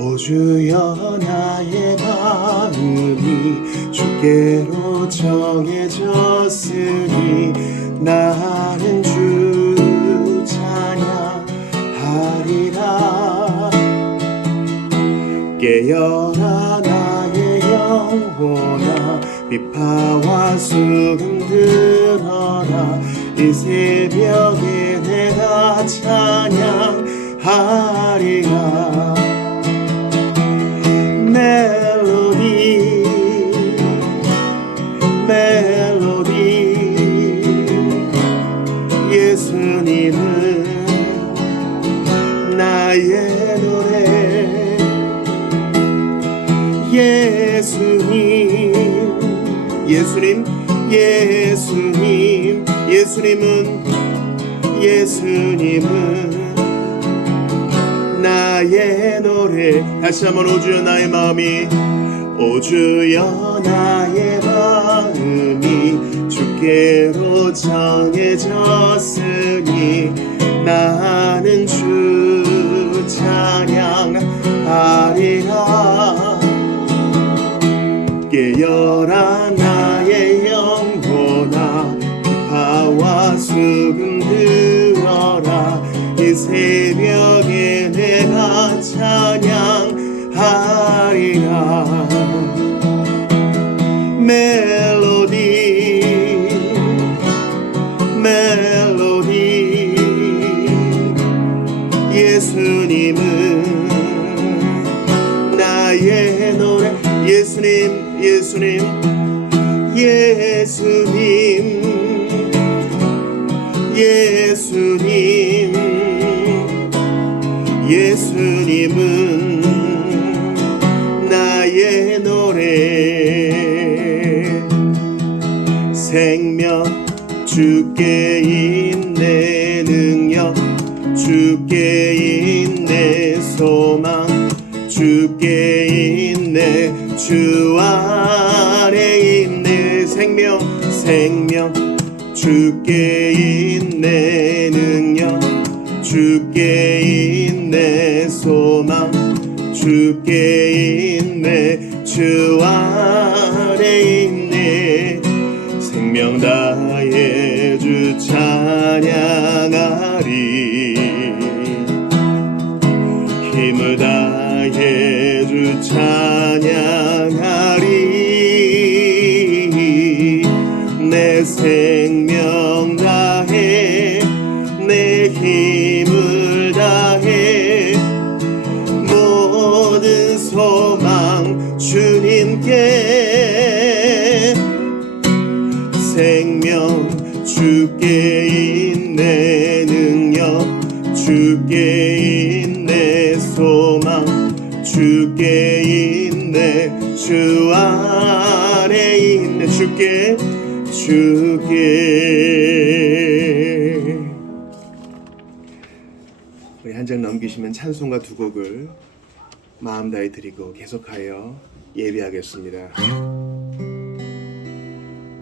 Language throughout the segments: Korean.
오 주여 나의 마음이 주께로 정해졌으니 나는 주 찬양하리라. 깨어라 나의 영혼아, 비파와 수금 들어라. 이 새벽에 내가 찬양하리라. 멜로디 멜로디 예수님은 나의 노래. 예수님은 나의 노래. 다시 한번 오 주여 나의 마음이, 오 주여 나의 마음이 주께로 정해졌으니 나는 주 찬양하리라. 깨어라 나의 영혼아, 비파와 수금 들어라. 이 새벽에 내가 찬양하리라. 멜로디 예수님은 나의 노래. 예수님은 나의 노래. 생명 주께 있네, 능력 주께 있네, 소망 주께 있네, 주 안에 있네. 생명 주께 있네, 능력 주께 있네, 소망 주께 있네, 주 안에 있네. 생명 다해 주 찬양하리. 힘을 다해 주 찬양하리. 내 생명 다해 내 힘을 다해 모든 소망 주님께. 생명 주께 있네, 능력 주께 있네, 소망 주께 있네, 주 안에 있네. 주께 우리 한 장 넘기시면 찬송가 두 곡을 마음 다해 드리고 계속하여 예배하겠습니다.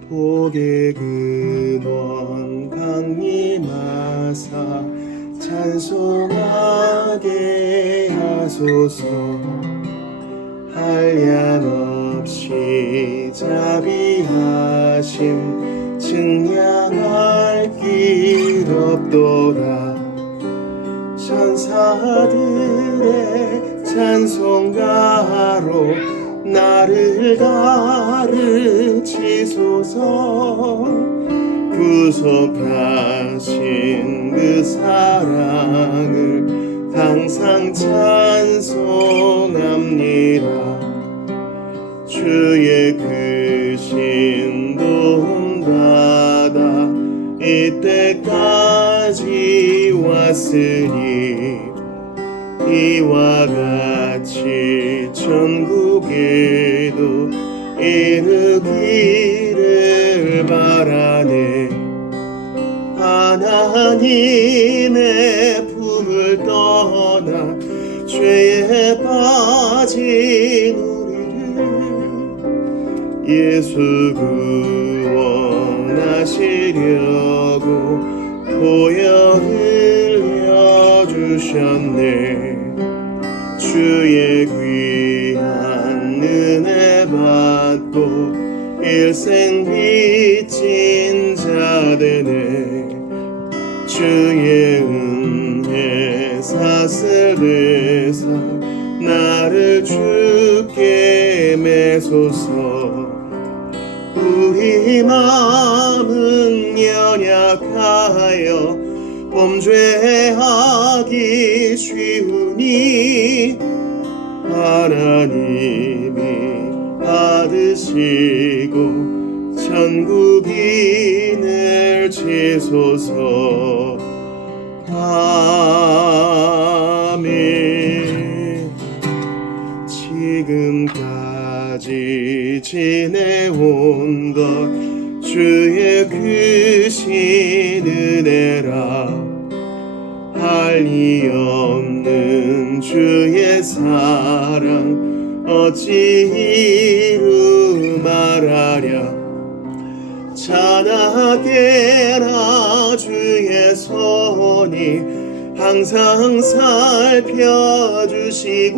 복의 근원 강림하사 찬송하게 하소서. 한량없이 자비하심 증량할 길 없도다. 천사들의 찬송가로 나를 가르치소서. 구속하신 그 사랑을 항상 찬송합니다. 주의 크신 도움 받아 이때까지 왔으니 이와 같이 천국에도 이르기를 바라네. 하나님의 품을 떠나 죄에 빠진 우리를 예수 구원하시려고 보혈 흘려주셨네. 주의 귀한 은혜 받고 일생 빚진 자 되네. 주의 은혜 사슬에서 나를 주께 매소서. 우리 마음은 연약하여 범죄하기 쉬우니 하나님이 받으시고 천국인을 지소서. 아멘. 지금까지 지내온 것 주의 크신 은혜라. 한리 없는 주의 사랑 어찌 이루 말하랴. 자나깨나 주의 손이 항상 살펴주시고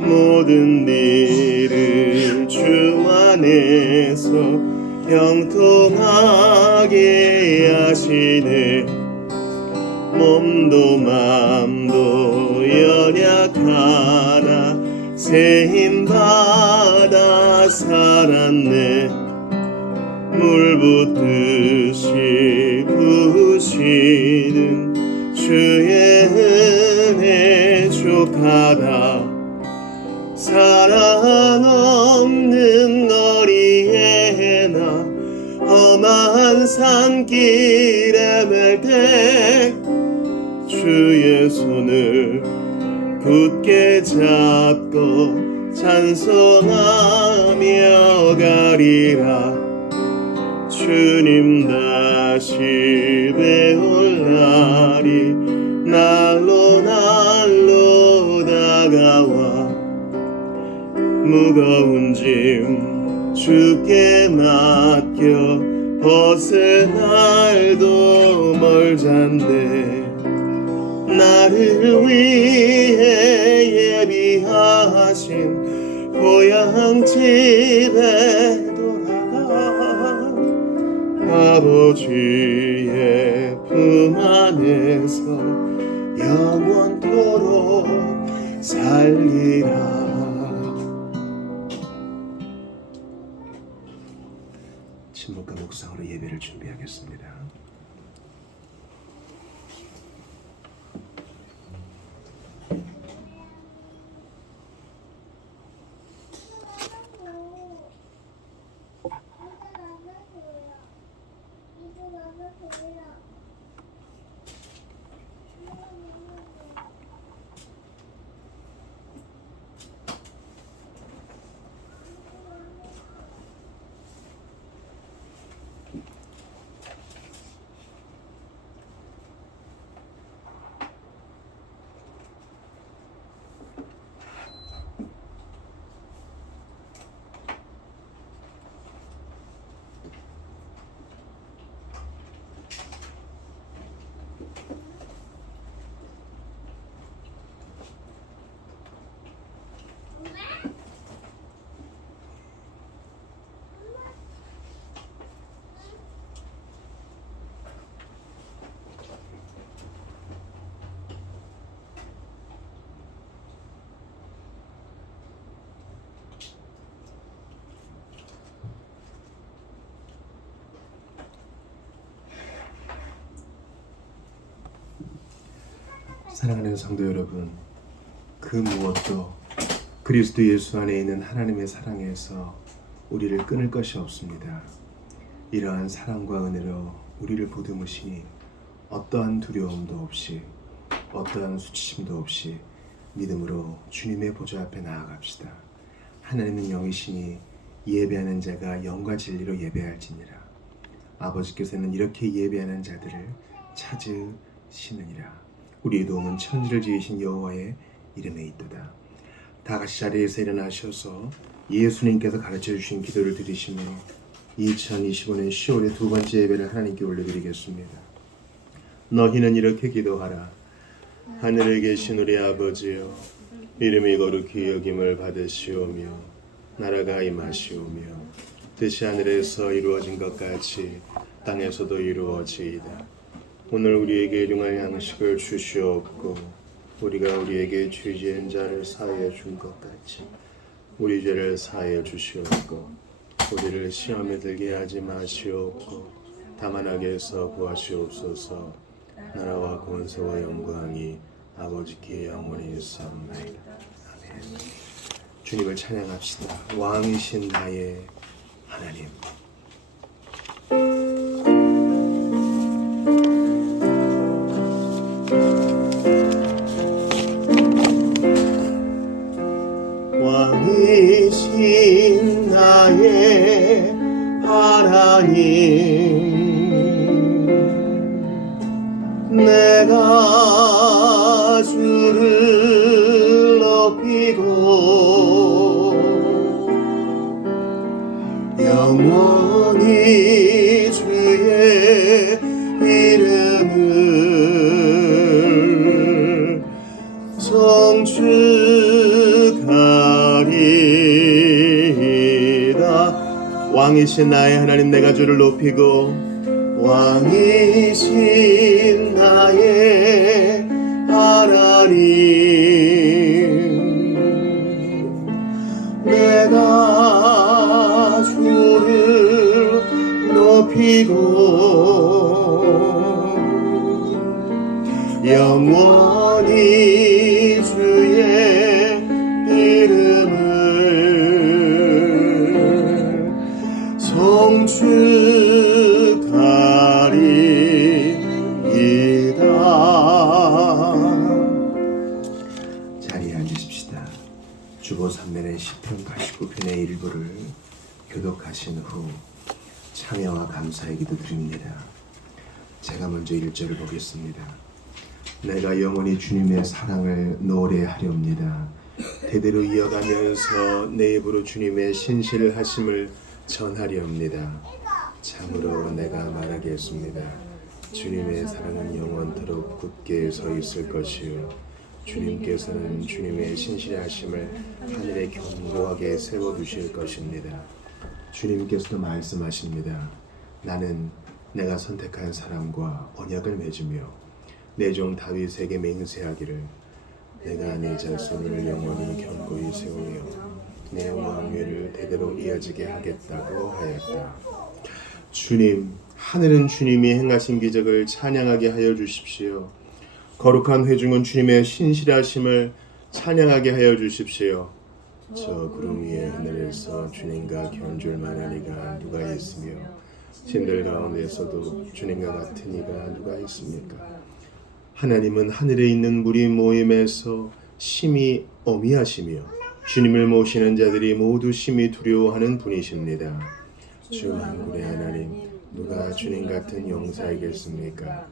모든 일을 주 안에서 형통하게 하시네. 몸도 맘도 연약하나 세임받아 살았네. 물 붓듯이 부으시는 주의 은혜 족하다. 사랑 없는 거리에나 험한 산길에 맬 때 주의 손을 굳게 잡고 찬송하며 가리라. 주님 다시 배울 날이 날로 날로 다가와. 무거운 짐 주께 맡겨 벗을 날도 멀잔데. 나를 위해 예비하신 고향 집에 돌아가 아버지의 품 안에서 영원토록 살리라. 침묵과 묵상으로 예배를 준비하겠습니다. 사랑하는 성도 여러분, 그 무엇도 그리스도 예수 안에 있는 하나님의 사랑에서 우리를 끊을 것이 없습니다. 이러한 사랑과 은혜로 우리를 보듬으시니 어떠한 두려움도 없이 어떠한 수치심도 없이 믿음으로 주님의 보좌 앞에 나아갑시다. 하나님은 영이시니 예배하는 자가 영과 진리로 예배할지니라. 아버지께서는 이렇게 예배하는 자들을 찾으시느니라. 우리의 도움은 천지를 지으신 여호와의 이름에 있도다. 다 같이 자리에서 일어나셔서 예수님께서 가르쳐주신 기도를 드리시며 2025년 10월의 두 번째 예배를 하나님께 올려드리겠습니다. 너희는 이렇게 기도하라. 하늘에 계신 우리 아버지여, 이름이 거룩히 여김을 받으시오며 나라가 임하시오며 뜻이 하늘에서 이루어진 것 같이 땅에서도 이루어지이다. 오늘 우리에게 일용할 양식을 주시옵고 우리가 우리에게 죄 지은 자를 사하여 준 것 같이 우리 죄를 사하여 주시옵고 우리를 시험에 들게 하지 마시옵고 다만 악에서 구하시옵소서. 나라와 권세와 영광이 아버지께 영원히 있사옵나이다. 아멘. 주님을 찬양합시다. 왕이신 나의 하나님. 왕이신 나의 하나님, 내가 주를 높이고 영원히 주의 이름을 송축하리이다. 왕이신 나의 하나님, 내가 주를 높이고 왕이신 나의 하나님, 내가 주를 높이고 영원히 주의 이름을 송축하리이다. 자리에 앉으십시다. 주보 삼면의 시편 89편의 일부를 교독하신 후 참여와 감사의 기도 드립니다. 제가 먼저 1절을 보겠습니다. 내가 영원히 주님의 사랑을 노래하렵니다. 대대로 이어가면서 내 입으로 주님의 신실하심을 전하렵니다. 참으로 내가 말하겠습니다. 주님의 사랑은 영원토록 굳게 서 있을 것이요 주님께서는 주님의 신실하심을 하늘에 견고하게 세워두실 것입니다. 주님께서도 말씀하십니다. 나는 내가 선택한 사람과 언약을 맺으며 내 종 다윗에게 맹세하기를 내가 내 자손을 영원히 견고히 세우며 내 왕위를 대대로 이어지게 하겠다고 하였다. 주님, 하늘은 주님이 행하신 기적을 찬양하게 하여 주십시오. 거룩한 회중은 주님의 신실하심을 찬양하게 하여 주십시오. 저 구름 위에 하늘에서 주님과 견줄 만한 이가 누가 있으며 신들 가운데서도 주님과 같은 이가 누가 있습니까? 하나님은 하늘에 있는 무리 모임에서 심히 어미하시며 주님을 모시는 자들이 모두 심히 두려워하는 분이십니다. 주 만군의 하나님, 누가 주님 같은 용사이겠습니까?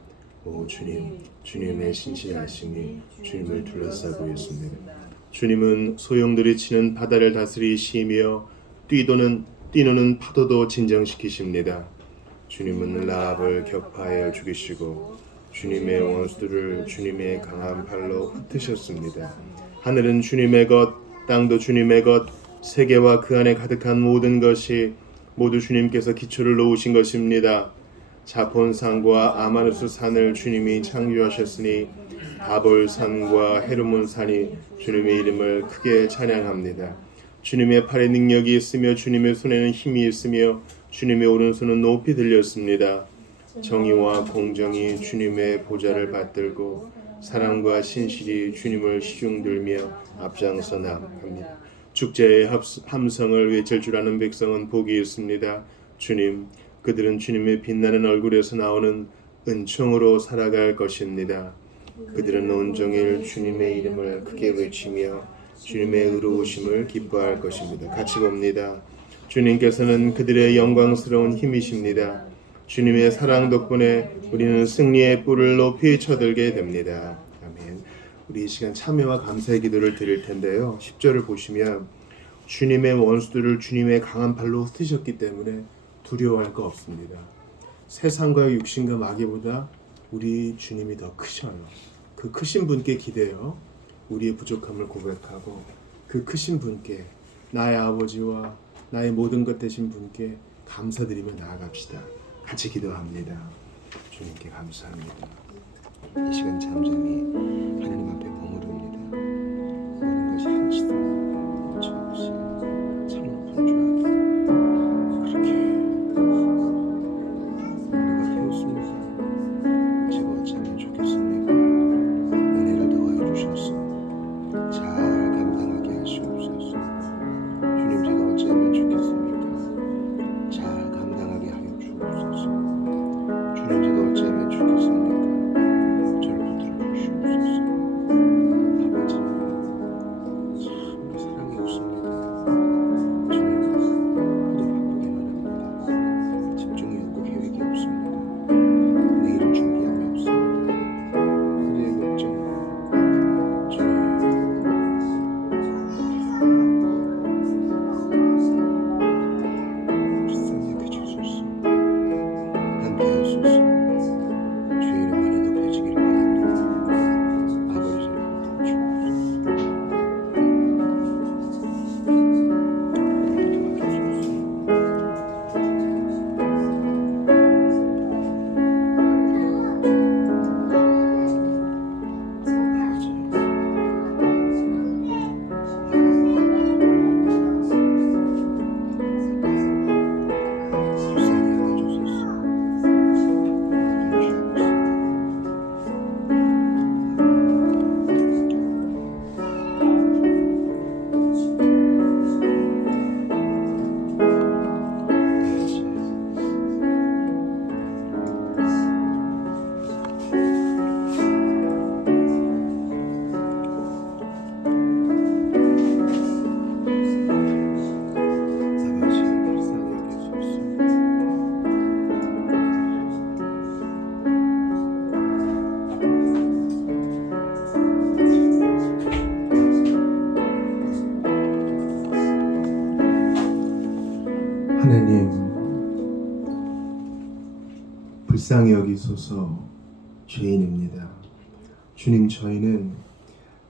오 주님, 주님의 신실하심이 주님을 둘러싸고 있습니다. 주님은 소용돌이 치는 바다를 다스리시며 뛰노는 파도도 진정시키십니다. 주님은 라합을 격파하여 죽이시고 주님의 원수들을 주님의 강한 팔로 흩으셨습니다. 하늘은 주님의 것, 땅도 주님의 것, 세계와 그 안에 가득한 모든 것이 모두 주님께서 기초를 놓으신 것입니다. 자폰산과 아마누스 산을 주님이 창조하셨으니 다볼산과 헤르몬 산이 주님의 이름을 크게 찬양합니다. 주님의 팔에 능력이 있으며 주님의 손에는 힘이 있으며 주님의 오른손은 높이 들렸습니다. 정의와 공정이 주님의 보좌를 받들고 사랑과 신실이 주님을 시중들며 앞장서 나갑니다. 축제의 함성을 외칠 줄 아는 백성은 복이 있습니다. 주님, 그들은 주님의 빛나는 얼굴에서 나오는 은총으로 살아갈 것입니다. 그들은 온종일 주님의 이름을 크게 외치며 주님의 의로우심을 기뻐할 것입니다. 같이 봅니다. 주님께서는 그들의 영광스러운 힘이십니다. 주님의 사랑 덕분에 우리는 승리의 뿔을 높이 쳐들게 됩니다. 아멘. 우리 이 시간 참여와 감사의 기도를 드릴 텐데요. 10절을 보시면 주님의 원수들을 주님의 강한 팔로 흩으셨기 때문에 두려워할 거 없습니다. 세상과 육신과 마귀보다 우리 주님이 더 크셔요. 그 크신 분께 기대요. 우리의 부족함을 고백하고 그 크신 분께, 나의 아버지와 나의 모든 것 되신 분께 감사드리며 나아갑시다. 같이 기도합니다. 주님께 감사합니다. 이 시간 잠잠히 하나님 앞에 머무릅니다. 모든 것이 한치도 거침없이 참 높은 주 안에 그렇게 누가 태웠습니까? 제가 어찌하면 좋겠습니까? 은혜를 더하여 주셔서 잘 감당하게 하시옵소서. 주님, 제가 어찌하면 좋겠습니까? 잘 감당하게 하여 주옵소서. 주님, 제가 어찌하면 좋겠습니까? 저를 붙들어 주시옵소서. 아버지, 참 사랑이 없습니다. 주님, 일이 바쁘게만 합니다. 집중이 없고 계획이 없습니다. 내일을 준비함이 없습니다. 계획이 없죠. 주님, 불쌍히 여겨주소서. 함께 하소서. 주의 이름만이 높여지기를 바랍니다. 아버지, 저를 주옵소서. 하나님, 불쌍히 여기소서. 죄인입니다. 주님, 저희는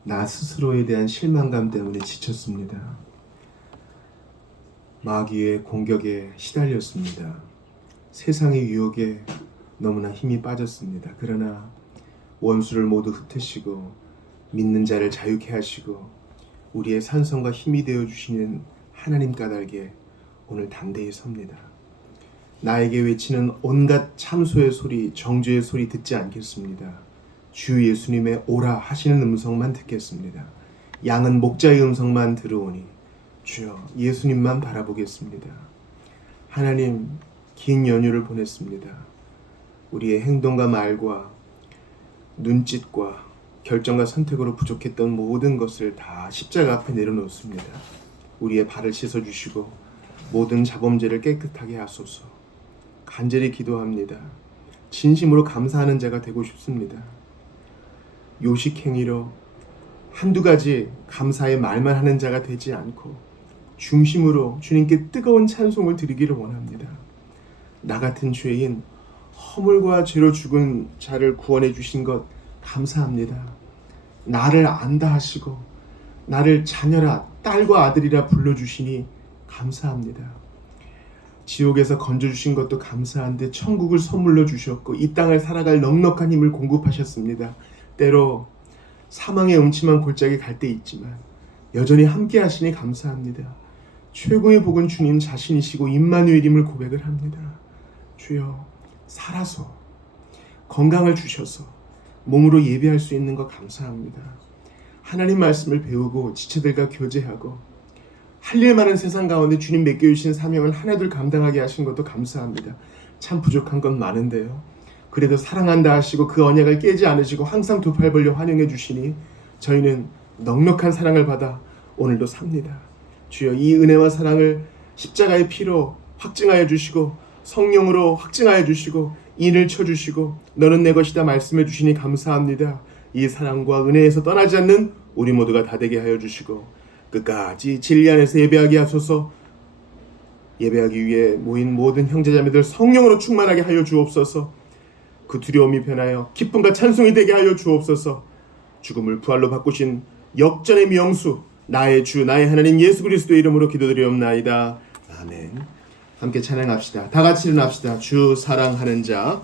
나 스스로에 대한 실망감 때문에 지쳤습니다. 마귀의 공격에 시달렸습니다. 세상의 유혹에 너무나 힘이 빠졌습니다. 그러나 원수를 모두 흩으시고 믿는 자를 자유케 하시고 우리의 산성과 힘이 되어 주시는 하나님 까닭에 오늘 담대히 섭니다. 나에게 외치는 온갖 참소의 소리, 정죄의 소리 듣지 않겠습니다. 주 예수님의 오라 하시는 음성만 듣겠습니다. 양은 목자의 음성만 들으오니 주여 예수님만 바라보겠습니다. 하나님, 긴 연휴를 보냈습니다. 우리의 행동과 말과 눈짓과 결정과 선택으로 부족했던 모든 것을 다 십자가 앞에 내려놓습니다. 우리의 발을 씻어주시고 모든 자범죄를 깨끗하게 하소서. 간절히 기도합니다. 진심으로 감사하는 자가 되고 싶습니다. 요식행위로 한두 가지 감사의 말만 하는 자가 되지 않고 중심으로 주님께 뜨거운 찬송을 드리기를 원합니다. 나 같은 죄인, 허물과 죄로 죽은 자를 구원해 주신 것 감사합니다. 나를 안다 하시고 나를 자녀라, 딸과 아들이라 불러주시니 감사합니다. 지옥에서 건져주신 것도 감사한데 천국을 선물로 주셨고 이 땅을 살아갈 넉넉한 힘을 공급하셨습니다. 때로 사망의 음침한 골짜기 갈 때 있지만 여전히 함께 하시니 감사합니다. 최고의 복은 주님 자신이시고 임마누엘임을 고백을 합니다. 주여, 살아서 건강을 주셔서 몸으로 예배할 수 있는 것 감사합니다. 하나님 말씀을 배우고 지체들과 교제하고 할 일 많은 세상 가운데 주님 맡겨주신 사명을 하나둘 감당하게 하신 것도 감사합니다. 참 부족한 건 많은데요. 그래도 사랑한다 하시고 그 언약을 깨지 않으시고 항상 두 팔 벌려 환영해 주시니 저희는 넉넉한 사랑을 받아 오늘도 삽니다. 주여, 이 은혜와 사랑을 십자가의 피로 확증하여 주시고 성령으로 확증하여 주시고 인을 쳐주시고 너는 내 것이다 말씀해 주시니 감사합니다. 이 사랑과 은혜에서 떠나지 않는 우리 모두가 다 되게 하여 주시고 끝까지 진리 안에서 예배하게 하소서. 예배하기 위해 모인 모든 형제자매들 성령으로 충만하게 하여 주옵소서. 그 두려움이 변하여 기쁨과 찬송이 되게 하여 주옵소서. 죽음을 부활로 바꾸신 역전의 명수 나의 주 나의 하나님 예수 그리스도의 이름으로 기도드리옵나이다. 아멘. 함께 찬양합시다. 다 같이 일어납시다. 주 사랑하는 자.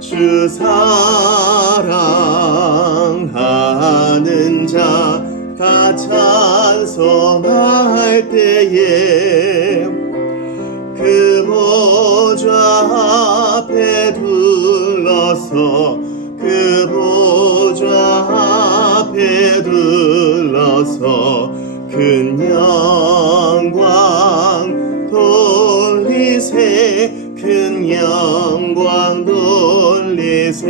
주 사랑하는 자 다 찬송할 때에 그 보좌 앞에 둘러서 그 보좌 앞에 둘러서 큰 영광 돌리세 큰 영광 돌리세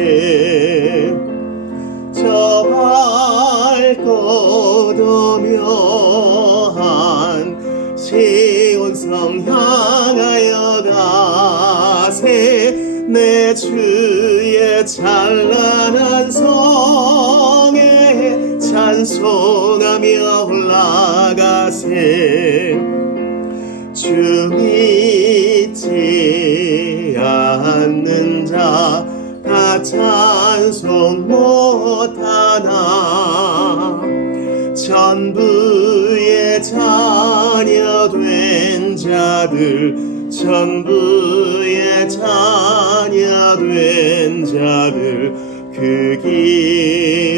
저 밝고 도묘한 시온성 향하여 가세 내 주의 찬란한 성에 찬송하며 올라가세 주 믿지 않는 자 다 찬송 못하나 전부의 자녀 된 자들 전부의 자녀 된 자들 그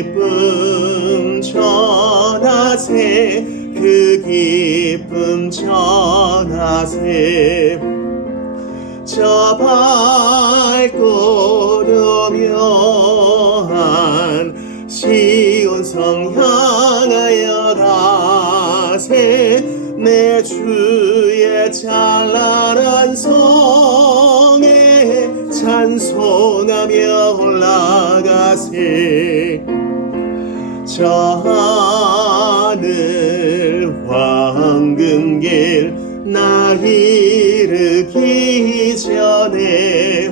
기쁨 전하세 그 기쁨 전하세 저 밝고 도묘한 시온성 향하여 가세 내 주의 찬란한 성에 찬송하며 올라가세 저 하늘 황금길 나 이르기 전에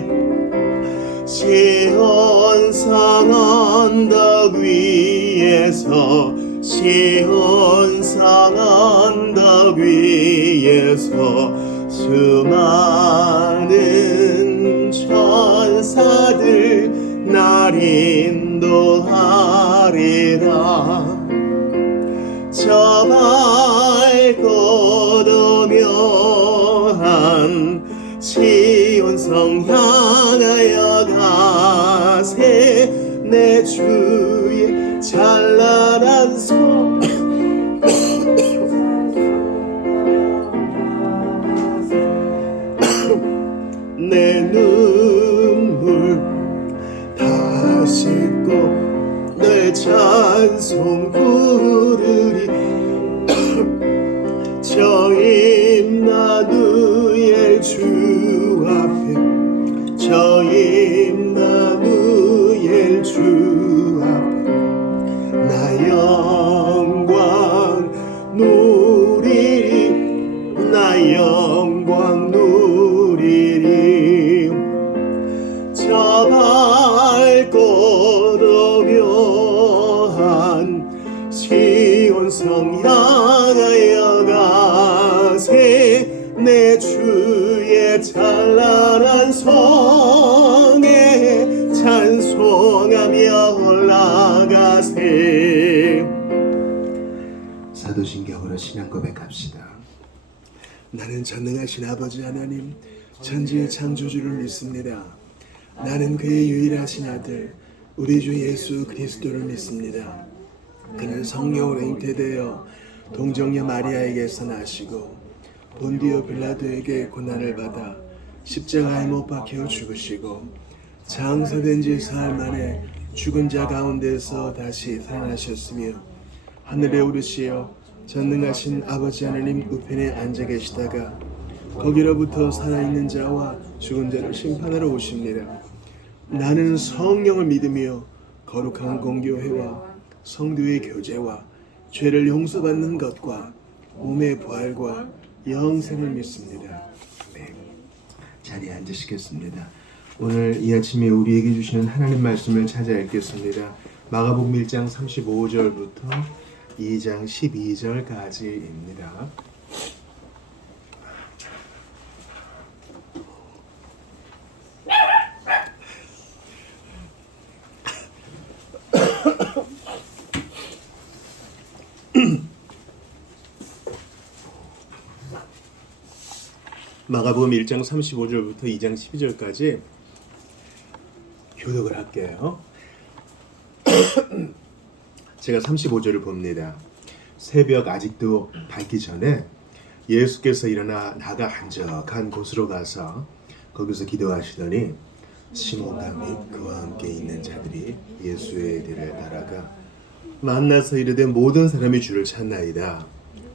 시온성 언덕 위에서 시온성 언덕 위에서 수많은 천사들 날 인도하리라 저 밝고 도묘한 시온성 향하여 가세 내 주의 찬란한 성 내 눈물 다 씻고 내 찬송 부르리 저 임마누엘 주 앞에 저 임마누엘 주 앞에 나 영광 누리리 나 영광 누리리 저 밝고 도묘한 시온성 향하여 가세 내 주의 찬란한 성에 찬송하며 올라가세 사도신경으로 신앙 고백합시다. 나는 전능하신 아버지 하나님 천지의 창조주를 믿습니다. 나는 그의 유일하신 아들 우리 주 예수 그리스도를 믿습니다. 그는 성령으로 잉태되어 동정녀 마리아에게서 나시고 본디오 빌라도에게 고난을 받아 십자가에 못 박혀 죽으시고 장사된 지 사흘 만에 죽은 자 가운데서 다시 살아나셨으며 하늘에 오르시어 전능하신 아버지 하나님 우편에 앉아 계시다가 거기로부터 살아있는 자와 죽은 자를 심판하러 오십니다. 나는 성령을 믿으며 거룩한 공교회와 성도의 교제와 죄를 용서받는 것과 몸의 부활과 영생을 믿습니다. 네. 자리에 앉으시겠습니다. 오늘 이 아침에 우리에게 주시는 하나님 말씀을 찾아 읽겠습니다. 마가복음 1장 35절부터 2장 12절까지입니다. 마가복음 1장 35절부터 2장 12절까지 교독을 할게요. 제가 35절을 봅니다. 새벽 아직도 밝기 전에 예수께서 일어나 나가 한적한 곳으로 가서 거기서 기도하시더니 시몬과 및 그와 함께 있는 자들이 예수의 뒤를 따라가 만나서 이르되 모든 사람이 주를 찾나이다.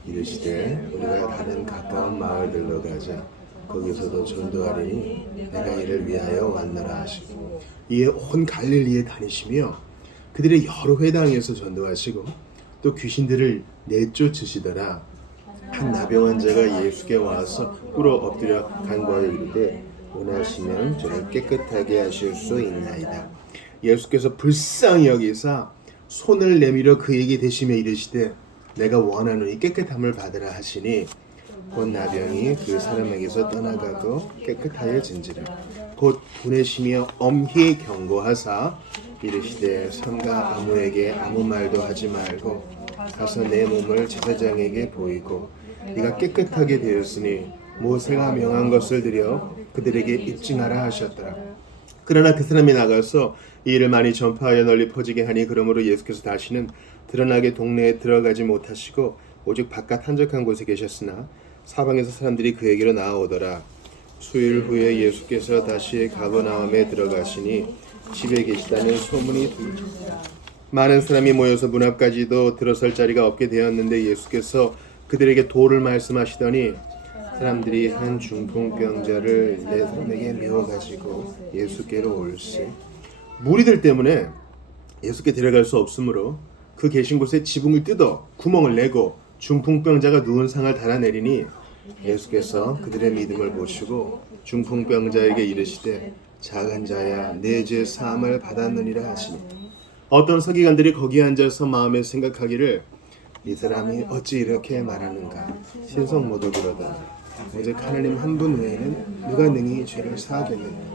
이르시되 우리가 다른 가까운 마을들로 가자. 거기서도 전도하리니 내가 이를 위하여 왔노라 하시고 이에 온 갈릴리에 다니시며 그들의 여러 회당에서 전도하시고 또 귀신들을 내쫓으시더라. 한 나병 환자가 예수께 와서 꿇어 엎드려 간구하여 이르되 원하시면 저를 깨끗하게 하실 수 있나이다. 예수께서 불쌍히 여기사 손을 내밀어 그에게 대시며 이르시되 내가 원하노니 깨끗함을 받으라 하시니 곧 나병이 그 사람에게서 떠나가고 깨끗하여진지라. 곧 보내시며 엄히 경고하사 이르시되 삼가 아무에게 아무 말도 하지 말고 가서 내 몸을 제사장에게 보이고 네가 깨끗하게 되었으니 모세가 명한 것을 드려 그들에게 입증하라 하셨더라. 그러나 그 사람이 나가서 이 일을 많이 전파하여 널리 퍼지게 하니 그러므로 예수께서 다시는 드러나게 동네에 들어가지 못하시고 오직 바깥 한적한 곳에 계셨으나 사방에서 사람들이 그에게로 나아오더라. 수일 후에 예수께서 다시 가버나움에 들어가시니 집에 계시다는 소문이 들리더라. 많은 사람이 모여서 문 앞까지도 들어설 자리가 없게 되었는데 예수께서 그들에게 도를 말씀하시더니 사람들이 한 중풍병자를 네 사람에게 메워가지고 예수께로 올세. 무리들 때문에 예수께 데려갈 수 없으므로 그 계신 곳에 지붕을 뜯어 구멍을 내고 중풍병자가 누운 상을 달아내리니 예수께서 그들의 믿음을 보시고 중풍병자에게 이르시되 작은 자야 내 죄 사함을 받았느니라 하시니 어떤 서기관들이 거기에 앉아서 마음에 생각하기를 이 사람이 어찌 이렇게 말하는가 신성 모두 그러다 오직 하나님 한 분 외에는 누가 능히 죄를 사하겠느냐.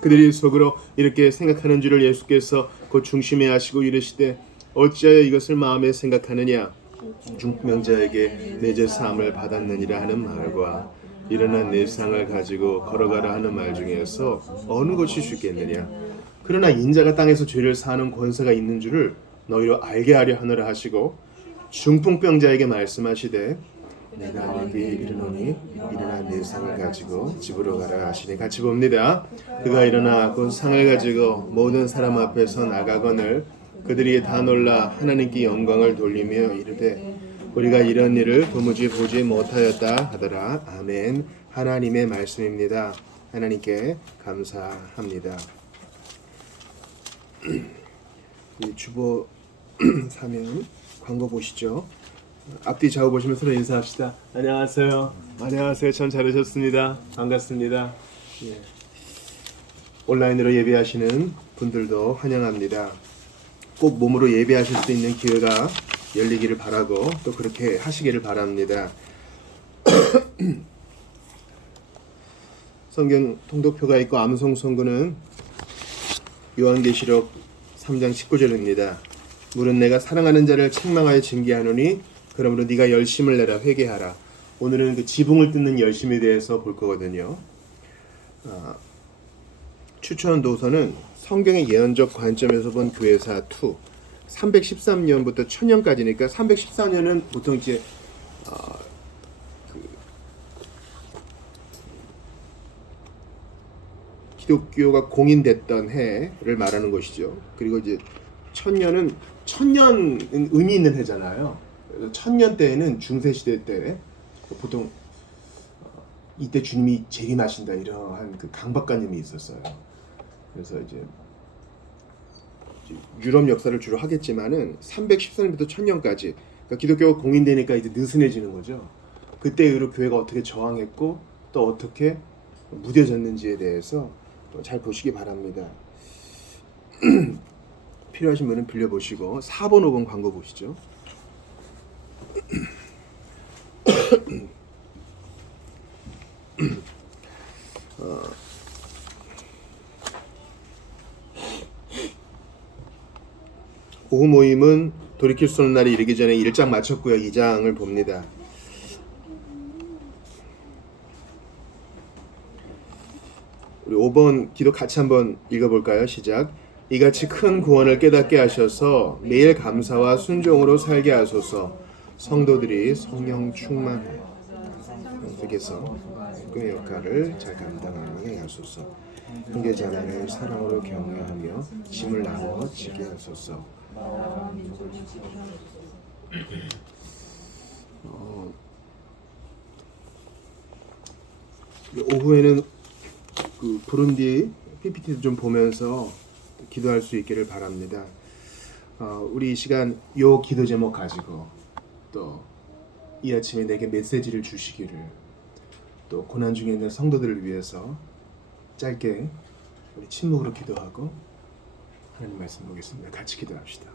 그들이 속으로 이렇게 생각하는 줄을 예수께서 곧 중심에 하시고 이르시되 어찌하여 이것을 마음에 생각하느냐. 중풍병자에게 내 죄 사함을 받았느니라 하는 말과 일어난 내 상을 가지고 걸어가라 하는 말 중에서 어느 것이 쉽겠느냐. 그러나 인자가 땅에서 죄를 사하는 권세가 있는 줄을 너희로 알게 하려 하노라 하시고 중풍병자에게 말씀하시되 내가 내게 이르노니 일어나 내 상을 가지고 집으로 가라 하시니 같이 봅니다. 그가 일어나 곧 상을 가지고 모든 사람 앞에서 나가거늘 그들이 다 놀라 하나님께 영광을 돌리며 이르되 우리가 이런 일을 도무지 보지 못하였다 하더라. 아멘. 하나님의 말씀입니다. 하나님께 감사합니다. 이 주보 사면 광고 보시죠. 앞뒤 좌우 보시면 서로 인사합시다. 안녕하세요. 안녕하세요. 참 잘하셨습니다. 반갑습니다. 예. 온라인으로 예배하시는 분들도 환영합니다. 꼭 몸으로 예배하실 수 있는 기회가 열리기를 바라고 또 그렇게 하시기를 바랍니다. 성경 통독표가 있고 암송 선구는 요한계시록 3장 19절입니다. 물은 내가 사랑하는 자를 책망하여 징계하노니 그러므로 네가 열심을 내라 회개하라. 오늘은 그 지붕을 뜯는 열심에 대해서 볼 거거든요. 추천 도서는 성경의 예언적 관점에서 본 교회사 2 313년부터 1000년까지니까 314년은 보통 이제 기독교가 공인됐던 해를 말하는 것이죠. 그리고 이제 1000년은 천년은 의미 있는 해잖아요. 1000년 때에는 중세 시대 때 보통 이때 주님이 재림하신다 이러한 그 강박관념이 있었어요. 그래서 이제 유럽 역사를 주로 하겠지만은 314년부터 1000년까지 그러니까 기독교가 공인되니까 이제 느슨해지는 거죠. 그때 이후로 교회가 어떻게 저항했고 또 어떻게 무뎌졌는지에 대해서 잘 보시기 바랍니다. 필요하신 분은 빌려보시고 4번 5번 광고 보시죠. 오후 모임은 돌이킬 수 없는 날이 이르기 전에 1장 마쳤고요. 2장을 봅니다. 우리 5번 기도 같이 한번 읽어볼까요? 시작. 이같이 큰 구원을 깨닫게 하셔서 매일 감사와 순종으로 살게 하소서. 성도들이 성령 충만해 께서 꿈의 역할을 잘 감당하게 하소서. 형제자매를 사랑으로 격려하며 짐을 나누어 지게 하소서. 오후에는 그 부룬디 PPT도 좀 보면서 기도할 수 있기를 바랍니다. 우리 이 시간 요 기도 제목 가지고 또 이 아침에 내게 메시지를 주시기를, 또 고난 중에 있는 성도들을 위해서 짧게 우리 침묵으로 기도하고 하나님 말씀 보겠습니다. 같이 기도합시다.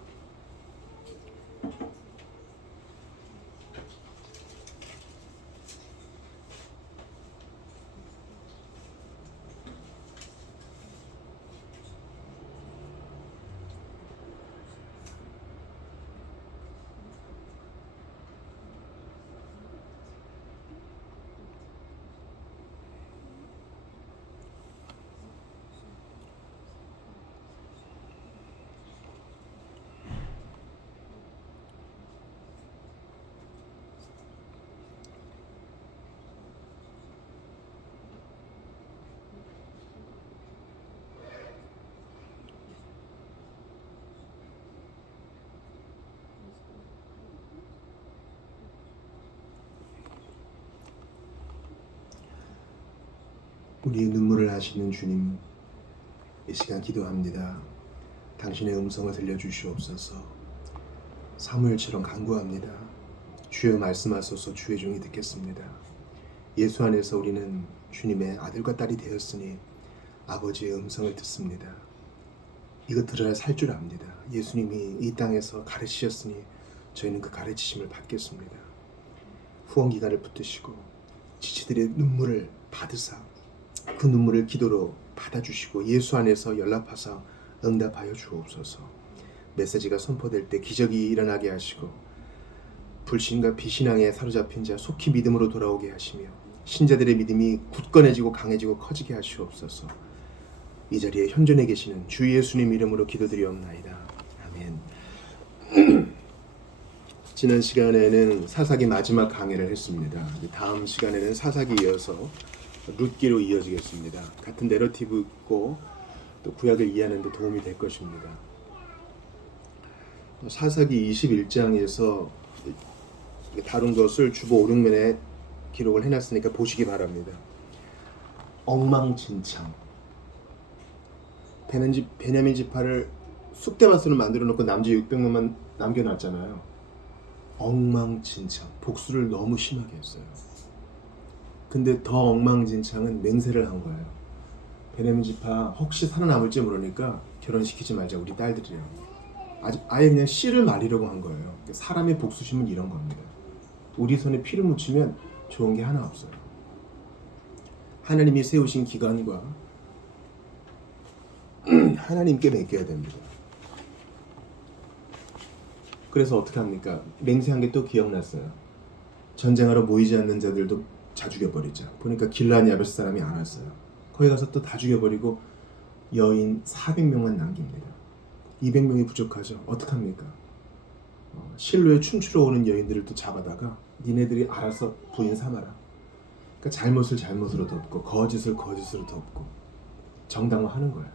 우리의 눈물을 아시는 주님, 이 시간 기도합니다. 당신의 음성을 들려주시옵소서. 사무엘처럼 간구합니다. 주여 말씀하소서. 주의 종이 듣겠습니다. 예수 안에서 우리는 주님의 아들과 딸이 되었으니 아버지의 음성을 듣습니다. 이것 들어야 살 줄 압니다. 예수님이 이 땅에서 가르치셨으니 저희는 그 가르치심을 받겠습니다. 후원기간을 붙드시고 지체들의 눈물을 받으사 그 눈물을 기도로 받아주시고 예수 안에서 연락하사 응답하여 주옵소서. 메시지가 선포될 때 기적이 일어나게 하시고 불신과 비신앙에 사로잡힌 자 속히 믿음으로 돌아오게 하시며 신자들의 믿음이 굳건해지고 강해지고 커지게 하시옵소서. 이 자리에 현존해 계시는 주 예수님 이름으로 기도드리옵나이다. 아멘. 지난 시간에는 사사기 마지막 강해를 했습니다. 다음 시간에는 사사기 이어서 룻기로 이어지겠습니다. 같은 내러티브고 또 구약을 이해하는 데 도움이 될 것입니다. 사사기 21장에서 다룬 것을 주보 5, 6면에 기록을 해놨으니까 보시기 바랍니다. 엉망진창. 베냐민 지파를 쑥대밭으로 만들어 놓고 남자 600명만 남겨놨잖아요. 엉망진창. 복수를 너무 심하게 했어요. 근데 더 엉망진창은 맹세를 한 거예요. 베냐민 지파 혹시 살아남을지 모르니까 결혼시키지 말자, 우리 딸들이랑. 아예 그냥 씨를 말리려고 한 거예요. 사람의 복수심은 이런 겁니다. 우리 손에 피를 묻히면 좋은 게 하나 없어요. 하나님이 세우신 기관과 하나님께 맡겨야 됩니다. 그래서 어떻게 합니까? 맹세한 게 또 기억났어요. 전쟁하러 모이지 않는 자들도 다 죽여버리자. 보니까 길라앗 야베스 사람이 안 왔어요. 거기 가서 또 다 죽여버리고 여인 400명만 남깁니다. 200명이 부족하죠. 어떡합니까? 실로에 춤추러 오는 여인들을 또 잡아다가 니네들이 알아서 부인 삼아라. 그러니까 잘못을 잘못으로 덮고 거짓을 거짓으로 덮고 정당화하는 거예요.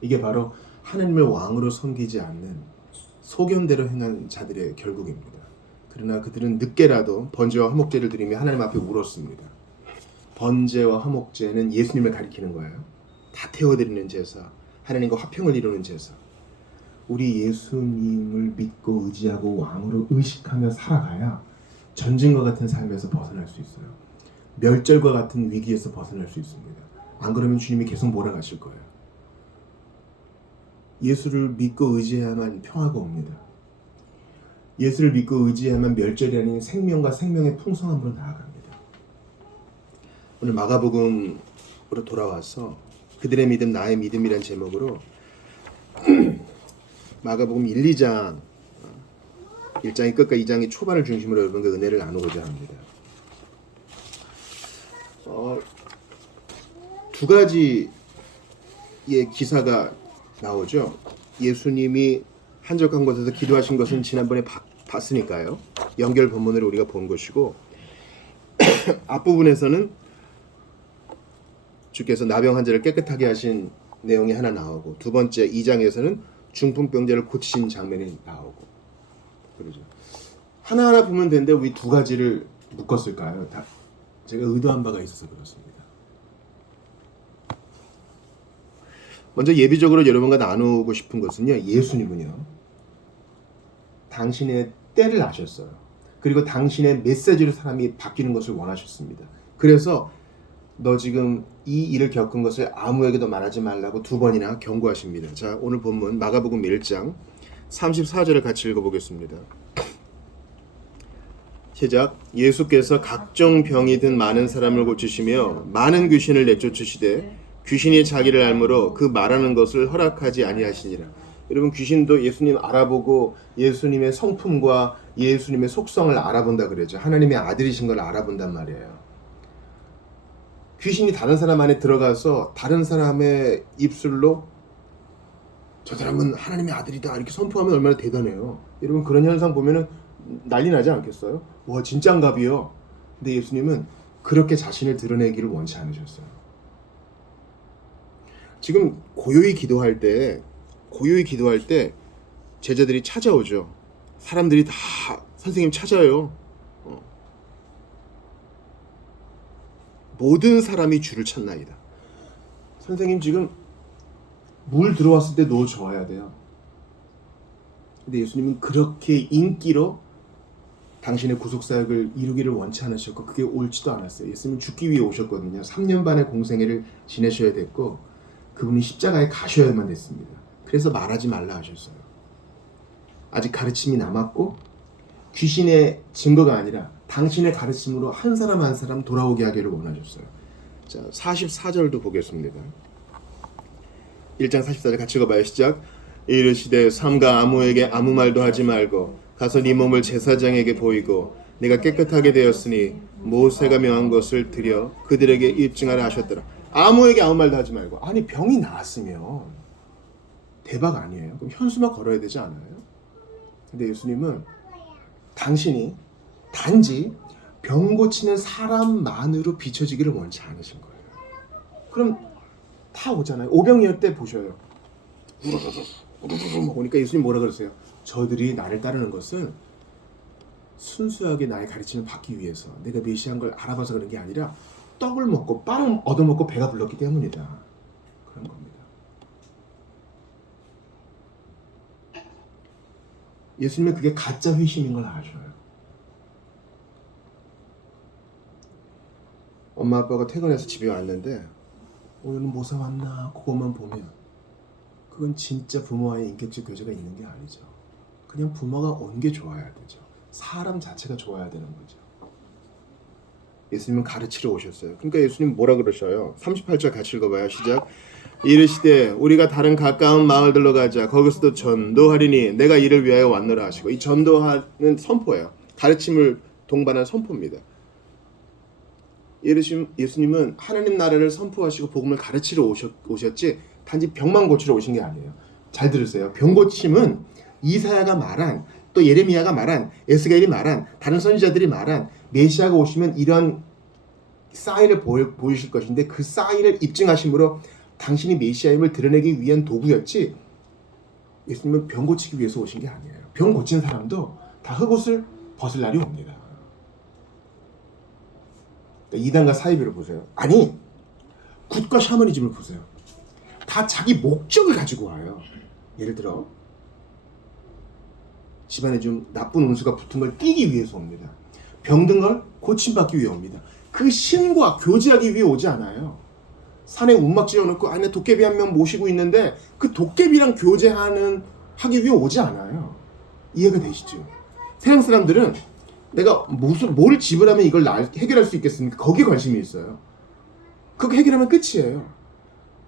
이게 바로 하나님을 왕으로 섬기지 않는 소견대로 행한 자들의 결국입니다. 그러나 그들은 늦게라도 번제와 화목제를 드리며 하나님 앞에 울었습니다. 번제와 화목제는 예수님을 가리키는 거예요. 다 태워드리는 제사, 하나님과 화평을 이루는 제사. 우리 예수님을 믿고 의지하고 왕으로 의식하며 살아가야 전쟁과 같은 삶에서 벗어날 수 있어요. 멸절과 같은 위기에서 벗어날 수 있습니다. 안 그러면 주님이 계속 몰아가실 거예요. 예수를 믿고 의지해야만 평화가 옵니다. 예수를 믿고 의지하면 멸절이 아닌 생명과 생명의 풍성함으로 나아갑니다. 오늘 마가복음으로 돌아와서 그들의 믿음 나의 믿음이란 제목으로 마가복음 1, 2장 1장의 끝과 2장의 초반을 중심으로 여러분과 은혜를 나누고자 합니다. 두 가지의 기사가 나오죠. 예수님이 한적한 곳에서 기도하신 것은 지난번에 봤으니까요. 연결 본문을 우리가 본 것이고 앞부분에서는 주께서 나병 환자를 깨끗하게 하신 내용이 하나 나오고 두 번째 2장에서는 중풍병자를 고치신 장면이 나오고 그러죠. 하나하나 보면 되는데 왜 두 가지를 묶었을까요? 다 제가 의도한 바가 있어서 그렇습니다. 먼저 예비적으로 여러분과 나누고 싶은 것은요. 예수님은요. 당신의 때를 아셨어요. 그리고 당신의 메시지로 사람이 바뀌는 것을 원하셨습니다. 그래서 너 지금 이 일을 겪은 것을 아무에게도 말하지 말라고 두 번이나 경고하십니다. 자, 오늘 본문 마가복음 1장 34절을 같이 읽어보겠습니다. 시작. 예수께서 각종 병이 든 많은 사람을 고치시며 많은 귀신을 내쫓으시되 귀신이 자기를 알므로 그 말하는 것을 허락하지 아니하시니라. 여러분 귀신도 예수님 알아보고 예수님의 성품과 예수님의 속성을 알아본다 그러죠. 하나님의 아들이신 걸 알아본단 말이에요. 귀신이 다른 사람 안에 들어가서 다른 사람의 입술로 저 사람은 하나님의 아들이다 이렇게 선포하면 얼마나 대단해요. 여러분 그런 현상 보면은 난리 나지 않겠어요? 와 진짠갑이요. 근데 예수님은 그렇게 자신을 드러내기를 원치 않으셨어요. 지금 고요히 기도할 때 제자들이 찾아오죠. 사람들이 다 선생님 찾아요. 모든 사람이 주를 찾나이다. 선생님 지금 물 들어왔을 때 놓아줘야 돼요. 근데 예수님은 그렇게 인기로 당신의 구속사역을 이루기를 원치 않으셨고 그게 옳지도 않았어요. 예수님은 죽기 위해 오셨거든요. 3년 반의 공생애를 지내셔야 됐고 그분이 십자가에 가셔야만 됐습니다. 그래서 말하지 말라 하셨어요. 아직 가르침이 남았고 귀신의 증거가 아니라 당신의 가르침으로 한 사람 한 사람 돌아오게 하기를 원하셨어요. 자, 44절도 보겠습니다. 1장 44절 같이 읽어봐요. 시작. 이르시되 삼가 아무에게 아무 말도 하지 말고 가서 네 몸을 제사장에게 보이고 네가 깨끗하게 되었으니 모세가 명한 것을 드려 그들에게 입증하라 하셨더라. 아무에게 아무 말도 하지 말고. 아니 병이 나았으면 대박 아니에요? 그럼 현수막 걸어야 되지 않아요? 근데 예수님은 당신이 단지 병 고치는 사람만으로 비춰지기를 원치 않으신 거예요. 그럼 다 오잖아요. 오병이어 때 보셔요. 우르르르 오니까 예수님 뭐라 그러세요? 저들이 나를 따르는 것은 순수하게 나의 가르침을 받기 위해서 내가 메시아인 걸 알아봐서 그런 게 아니라 떡을 먹고 빵을 얻어먹고 배가 불렀기 때문이다. 그런 겁니다. 예수님은 그게 가짜 회심인 걸 아셔요. 엄마 아빠가 퇴근해서 집에 왔는데 오늘은 뭐 사왔나 그것만 보면 그건 진짜 부모와의 인격적 교제가 있는 게 아니죠. 그냥 부모가 온 게 좋아야 되죠. 사람 자체가 좋아야 되는 거죠. 예수님은 가르치러 오셨어요. 그러니까 예수님 뭐라 그러셔요? 38절 같이 읽어봐요. 시작. 이르시되 우리가 다른 가까운 마을들로 가자. 거기서도 전도하리니 내가 이를 위하여 왔노라 하시고, 이 전도하는 선포예요. 가르침을 동반한 선포입니다. 예수님은 하나님 나라를 선포하시고 복음을 가르치러 오셨지 단지 병만 고치러 오신 게 아니에요. 잘 들으세요. 병 고침은 이사야가 말한, 또 예레미야가 말한, 에스겔이 말한, 다른 선지자들이 말한 메시아가 오시면 이런 사인을 보이실 것인데 그 사인을 입증하심으로 당신이 메시아임을 드러내기 위한 도구였지, 예수님은 병 고치기 위해서 오신 게 아니에요. 병 고친 사람도 다 흑옷을 벗을 날이 옵니다. 이단과 사이비를 보세요. 아니, 굿과 샤머니즘을 보세요. 다 자기 목적을 가지고 와요. 예를 들어 집안에 좀 나쁜 운수가 붙은 걸 띄기 위해서 옵니다. 병든 걸 고침받기 위해 옵니다. 그 신과 교제하기 위해 오지 않아요. 산에 움막 지어놓고 안에 도깨비 한 명 모시고 있는데 그 도깨비랑 하기 위해 오지 않아요. 이해가 되시죠? 세상 사람들은 내가 뭘 지불하면 이걸 해결할 수 있겠습니까? 거기에 관심이 있어요. 그거 해결하면 끝이에요.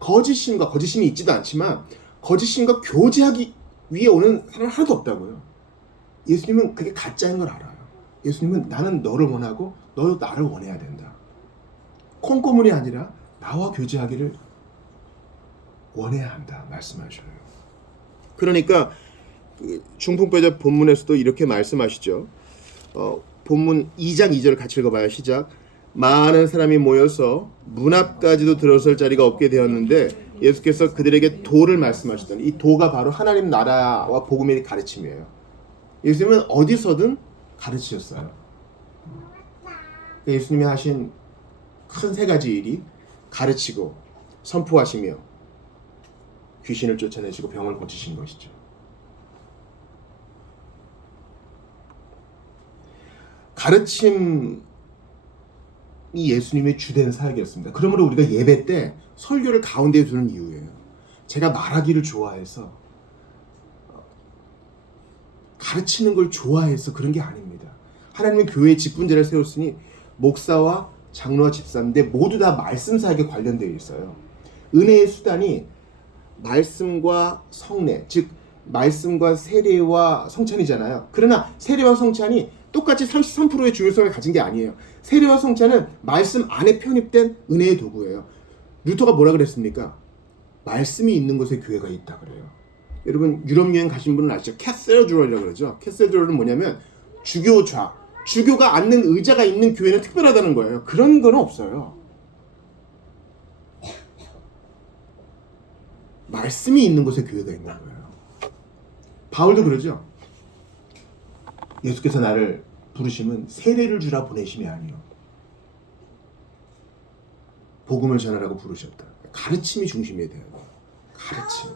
거짓심이 있지도 않지만 거짓심과 교제하기 위해 오는 사람은 하나도 없다고요. 예수님은 그게 가짜인 걸 알아요. 예수님은 나는 너를 원하고 너도 나를 원해야 된다. 콩고물이 아니라 나와 교제하기를 원해야 한다 말씀하셔요. 그러니까 중풍배자 본문에서도 이렇게 말씀하시죠. 본문 2장 2절을 같이 읽어봐요. 시작. 많은 사람이 모여서 문 앞까지도 들어설 자리가 없게 되었는데 예수께서 그들에게 도를 말씀하시더니, 이 도가 바로 하나님 나라와 복음의 가르침이에요. 예수님은 어디서든 가르치셨어요. 예수님이 하신 큰 세 가지 일이 가르치고 선포하시며 귀신을 쫓아내시고 병을 고치신 것이죠. 가르침이 예수님의 주된 사역이었습니다. 그러므로 우리가 예배 때 설교를 가운데에 두는 이유예요. 제가 말하기를 좋아해서, 가르치는 걸 좋아해서 그런 게 아닙니다. 하나님은 교회에 직분자를 세웠으니 목사와 장로와 집사인데 모두 다 말씀 사역에 관련되어 있어요. 은혜의 수단이 말씀과 성례, 즉 말씀과 세례와 성찬이잖아요. 그러나 세례와 성찬이 똑같이 33%의 중요성을 가진 게 아니에요. 세례와 성찬은 말씀 안에 편입된 은혜의 도구예요. 루터가 뭐라 그랬습니까? 말씀이 있는 곳에 교회가 있다 그래요. 여러분 유럽 여행 가신 분은 아시죠? 캐세드럴이라고 그러죠. 캐세드럴은 뭐냐면 주교가 앉는 의자가 있는 교회는 특별하다는 거예요. 그런 건 없어요. 말씀이 있는 곳에 교회가 있는 거예요. 바울도 그러죠. 예수께서 나를 부르심은 세례를 주라 보내심이 아니요 복음을 전하라고 부르셨다. 가르침이 중심이 돼요. 가르침.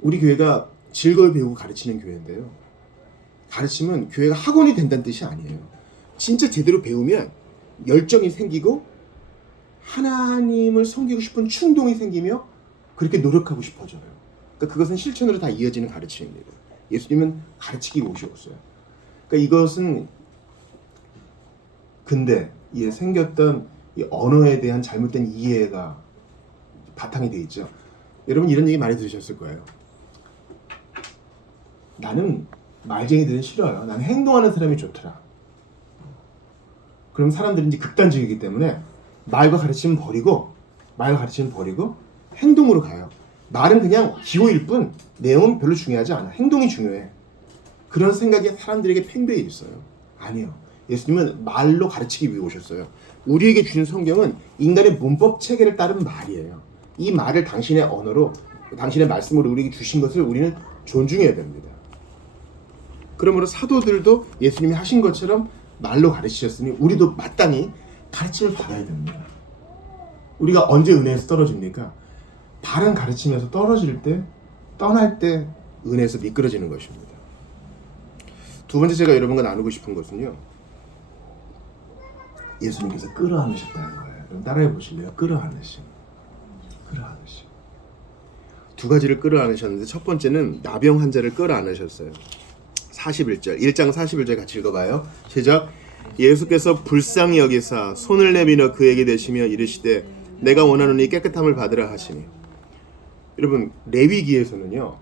우리 교회가 즐거이 배우고 가르치는 교회인데요. 가르침은 교회가 학원이 된다는 뜻이 아니에요. 진짜 제대로 배우면 열정이 생기고 하나님을 섬기고 싶은 충동이 생기며 그렇게 노력하고 싶어져요. 그러니까 그것은 실천으로 다 이어지는 가르침입니다. 예수님은 가르치기 오셨어요. 그러니까 이것은 근대에 생겼던 이 언어에 대한 잘못된 이해가 바탕이 돼 있죠. 여러분 이런 얘기 많이 들으셨을 거예요. 나는 말쟁이들은 싫어요. 나는 행동하는 사람이 좋더라. 그럼 사람들은 이제 극단적이기 때문에 말과 가르침은 버리고 행동으로 가요. 말은 그냥 기호일 뿐 내용은 별로 중요하지 않아. 행동이 중요해. 그런 생각이 사람들에게 팽배해 있어요. 아니요. 예수님은 말로 가르치기 위해 오셨어요. 우리에게 주신 성경은 인간의 문법 체계를 따른 말이에요. 이 말을 당신의 언어로, 당신의 말씀으로 우리에게 주신 것을 우리는 존중해야 됩니다. 그러므로 사도들도 예수님이 하신 것처럼 말로 가르치셨으니 우리도 마땅히 가르침을 받아야 됩니다. 우리가 언제 은혜에서 떨어집니까? 바른 가르침에서 떠날 때 은혜에서 미끄러지는 것입니다. 두 번째 제가 여러분과 나누고 싶은 것은요, 예수님께서 끌어안으셨다는 거예요. 여러분 따라해 보실래요? 끌어안으심. 두 가지를 끌어안으셨는데 첫 번째는 나병 환자를 끌어안으셨어요. 41절, 1장 41절 같이 읽어봐요. 시작. 예수께서 불쌍히 여기사 손을 내밀어 그에게 대시며 이르시되 내가 원하노니 깨끗함을 받으라 하시니. 여러분 레위기에서는요,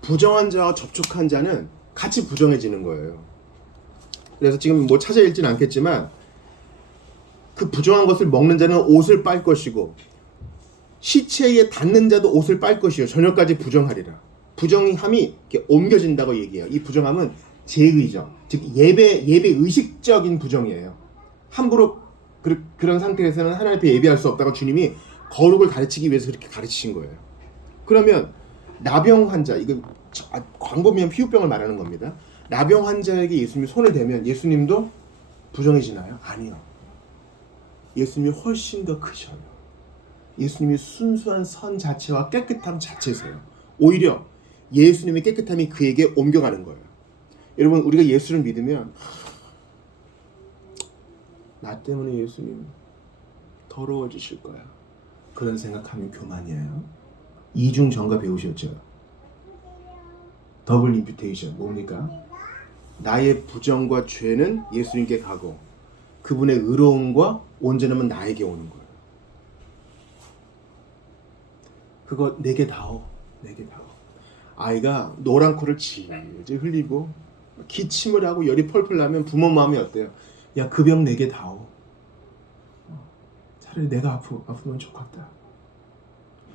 부정한 자와 접촉한 자는 같이 부정해지는 거예요. 그래서 지금 뭐 찾아 읽지는 않겠지만 그 부정한 것을 먹는 자는 옷을 빨 것이고 시체에 닿는 자도 옷을 빨 것이요 저녁까지 부정하리라. 부정함이 이렇게 옮겨진다고 얘기해요. 이 부정함은 제의적, 즉 예배 의식적인 부정이에요. 함부로 그런 상태에서는 하나님 앞에 예배할 수 없다고 주님이 거룩을 가르치기 위해서 그렇게 가르치신 거예요. 그러면 나병 환자, 이거 광범위한 피부병을 말하는 겁니다. 나병 환자에게 예수님이 손을 대면 예수님도 부정해지나요? 아니요. 예수님이 훨씬 더 크셔요. 예수님이 순수한 선 자체와 깨끗함 자체세요. 오히려 예수님의 깨끗함이 그에게 옮겨가는 거예요. 여러분 우리가 예수를 믿으면 나 때문에 예수님 더러워지실 거야. 그런 생각하면 교만이에요. 이중전가 배우셨죠? 더블 임퓨테이션 뭡니까? 나의 부정과 죄는 예수님께 가고 그분의 의로움과 온전함은 나에게 오는 거예요. 그거 내게 다오. 내게 다오. 아이가 노란 코를 질질 흘리고 기침을 하고 열이 펄펄 나면 부모 마음이 어때요? 야, 그 병 내게 다오. 차라리 내가 아프면 좋겠다.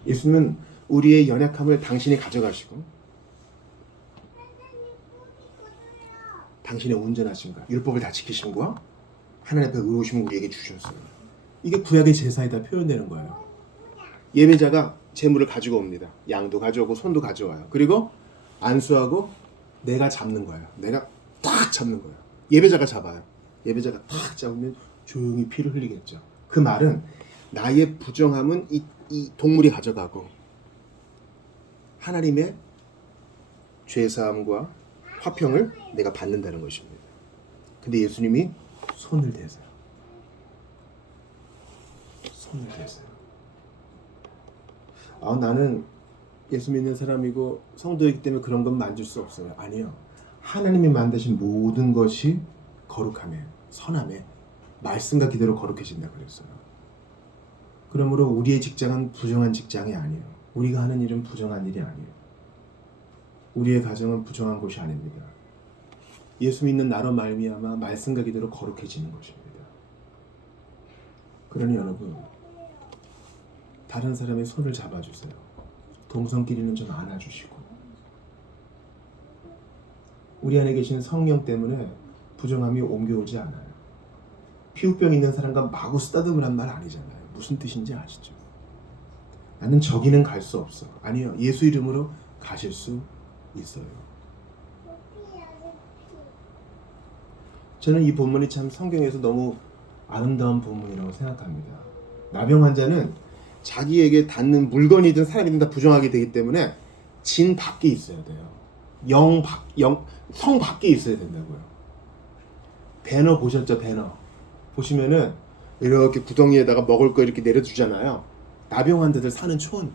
예수님은 우리의 연약함을 당신이 가져가시고 당신의 온전하심과 율법을 다 지키심과 하나님 앞에 의로우심을 우리에게 주셨어요. 이게 구약의 제사에 다 표현되는 거예요. 예배자가 제물을 가지고 옵니다. 양도 가져오고 손도 가져와요. 그리고 안수하고 내가 잡는 거예요. 내가 딱 잡는 거예요. 예배자가 잡아요. 예배자가 딱 잡으면 조용히 피를 흘리겠죠. 그 말은 나의 부정함은 이 동물이 가져가고 하나님의 죄사함과 화평을 내가 받는다는 것입니다. 근데 예수님이 손을 대세요. 손을 대세요. 나는 예수 믿는 사람이고 성도이기 때문에 그런 건 만질 수 없어요. 아니요. 하나님이 만드신 모든 것이 거룩함에, 선함에, 말씀과 기대로 거룩해진다 그랬어요. 그러므로 우리의 직장은 부정한 직장이 아니에요. 우리가 하는 일은 부정한 일이 아니에요. 우리의 가정은 부정한 곳이 아닙니다. 예수 믿는 나로 말미암아 말씀과 기대로 거룩해지는 것입니다. 그러니 여러분, 다른 사람의 손을 잡아주세요. 동성끼리는 좀 안아주시고 우리 안에 계신 성령 때문에 부정함이 옮겨오지 않아요. 피부병 있는 사람과 마구 쓰다듬으란 말 아니잖아요. 무슨 뜻인지 아시죠? 나는 저기는 갈 수 없어. 아니요. 예수 이름으로 가실 수 있어요. 저는 이 본문이 참 성경에서 너무 아름다운 본문이라고 생각합니다. 나병 환자는 자기에게 닿는 물건이든 사람이든 다 부정하게 되기 때문에 진 밖에 있어야 돼요. 성 밖에 있어야 된다고요. 배너 보셨죠? 배너 보시면은 이렇게 구덩이에다가 먹을 거 이렇게 내려주잖아요. 나병 환자들 사는 촌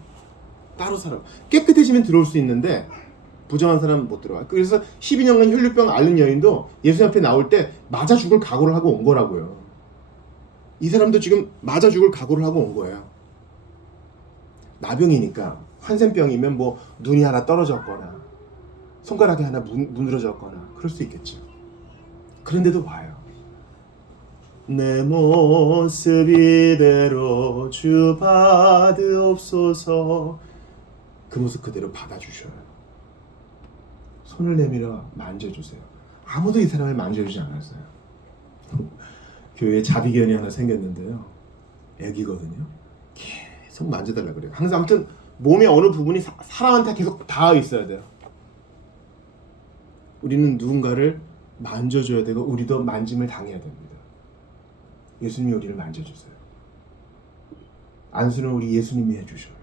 따로 살아. 깨끗해지면 들어올 수 있는데 부정한 사람은 못 들어와. 그래서 12년간 혈류병 앓는 여인도 예수님 앞에 나올 때 맞아 죽을 각오를 하고 온 거라고요. 이 사람도 지금 맞아 죽을 각오를 하고 온 거예요. 나병이니까 한센병이면 뭐 눈이 하나 떨어졌거나 손가락이 하나 무너졌거나 그럴 수 있겠죠. 그런데도 와요. 내 모습 이대로 주 받으옵소서. 그 모습 그대로 받아주셔요. 손을 내밀어 만져주세요. 아무도 이 사람을 만져주지 않았어요. 교회에 자비견이 하나 생겼는데요. 애기거든요. 계속 만져달라 그래요. 항상 아무튼 몸의 어느 부분이 사람한테 계속 닿아 있어야 돼요. 우리는 누군가를 만져줘야 되고 우리도 만짐을 당해야 됩니다. 예수님이 우리를 만져주세요. 안수는 우리 예수님이 해주셔요.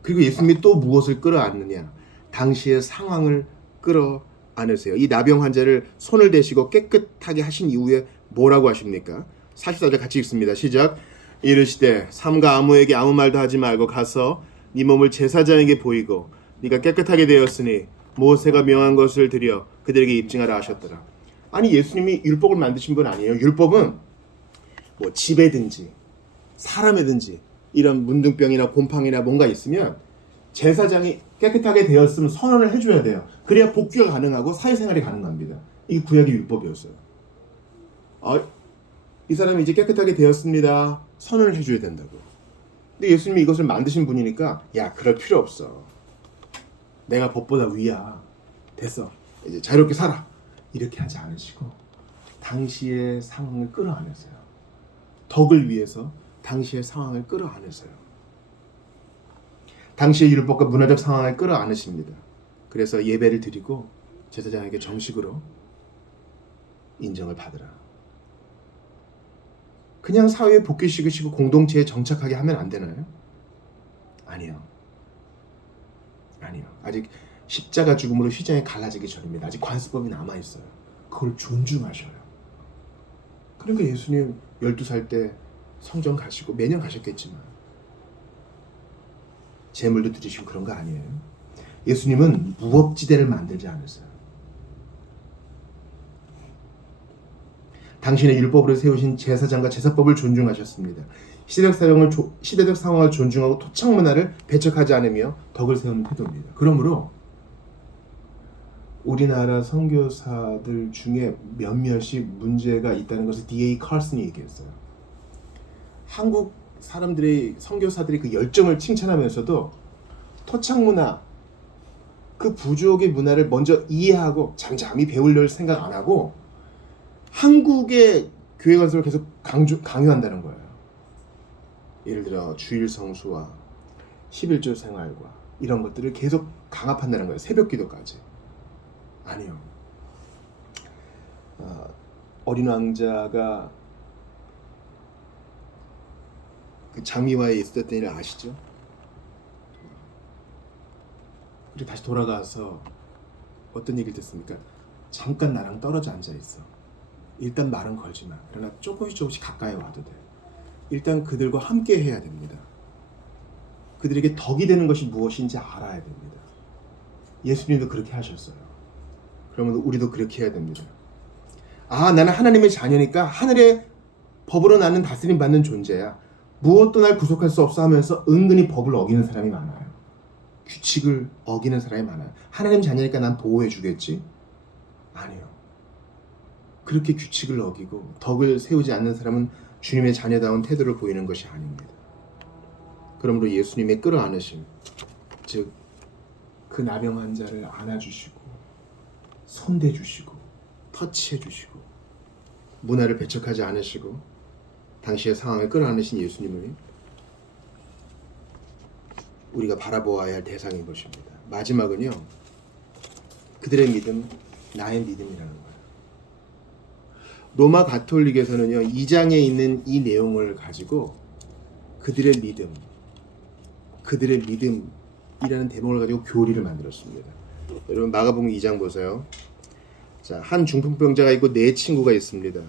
그리고 예수님이 또 무엇을 끌어안느냐? 당시의 상황을 끌어안으세요. 이 나병 환자를 손을 대시고 깨끗하게 하신 이후에 뭐라고 하십니까? 44절 같이 읽습니다. 시작. 이르시되 삼가 아무에게 아무 말도 하지 말고 가서 네 몸을 제사장에게 보이고 네가 깨끗하게 되었으니 모세가 명한 것을 드려 그들에게 입증하라 하셨더라. 아니 예수님이 율법을 만드신 분 아니에요. 율법은 뭐 집에든지 사람에든지 이런 문둥병이나 곰팡이나 뭔가 있으면 제사장이 깨끗하게 되었으면 선언을 해줘야 돼요. 그래야 복귀가 가능하고 사회생활이 가능합니다. 이게 구약의 율법이었어요. 이 사람이 이제 깨끗하게 되었습니다. 선언을 해줘야 된다고. 근데 예수님이 이것을 만드신 분이니까 야 그럴 필요 없어. 내가 법보다 위야. 됐어. 이제 자유롭게 살아. 이렇게 하지 않으시고 당시의 상황을 끌어안으세요. 덕을 위해서 당시의 상황을 끌어안으세요. 당시의 율법과 문화적 상황을 끌어안으십니다. 그래서 예배를 드리고 제사장에게 정식으로 인정을 받으라. 그냥 사회에 복귀시키시고 공동체에 정착하게 하면 안 되나요? 아니요. 아직 십자가 죽음으로 휘장이 갈라지기 전입니다. 아직 관습법이 남아있어요. 그걸 존중하셔요. 그러니까 예수님 12살 때 성전 가시고 매년 가셨겠지만 제물도 드리시고 그런 거 아니에요. 예수님은 무법지대를 만들지 않으세요. 당신의 율법으로 세우신 제사장과 제사법을 존중하셨습니다. 시대적 상황을 존중하고 토착 문화를 배척하지 않으며 덕을 세우는 태도입니다. 그러므로 우리나라 선교사들 중에 몇몇이 문제가 있다는 것을 D.A. 칼슨이 얘기했어요. 한국 사람들의 선교사들이 그 열정을 칭찬하면서도 토착 문화, 그 부족의 문화를 먼저 이해하고 잠잠히 배우려 생각 안 하고 한국의 교회 건설을 계속 강요한다는 거예요. 예를 들어 주일 성수와 11조 생활과 이런 것들을 계속 강압한다는 거예요. 새벽 기도까지. 아니요. 어린 왕자가 그 장미와의 있었던 일을 아시죠? 우리 다시 돌아가서 어떤 얘기를 듣습니까? 잠깐 나랑 떨어져 앉아 있어. 일단 말은 걸지 마. 그러나 조금씩 가까이 와도 돼. 일단 그들과 함께 해야 됩니다. 그들에게 덕이 되는 것이 무엇인지 알아야 됩니다. 예수님도 그렇게 하셨어요. 그러면 우리도 그렇게 해야 됩니다. 나는 하나님의 자녀니까 하늘의 법으로 나는 다스림 받는 존재야. 무엇도 날 구속할 수 없어 하면서 은근히 법을 어기는 사람이 많아요. 규칙을 어기는 사람이 많아요. 하나님 자녀니까 난 보호해 주겠지? 아니요. 그렇게 규칙을 어기고 덕을 세우지 않는 사람은 주님의 자녀다운 태도를 보이는 것이 아닙니다. 그러므로 예수님의 끌어안으심, 즉 그 나병 환자를 안아주시고 손대주시고 터치해주시고 문화를 배척하지 않으시고 당시의 상황을 끌어안으신 예수님을 우리가 바라보아야 할 대상인 것입니다. 마지막은요, 그들의 믿음, 나의 믿음이라는 거예요. 로마 가톨릭에서는요, 2장에 있는 이 내용을 가지고 그들의 믿음이라는 대목을 가지고 교리를 만들었습니다. 여러분 마가복음 2장 보세요. 자, 한 중풍병자가 있고 네 친구가 있습니다.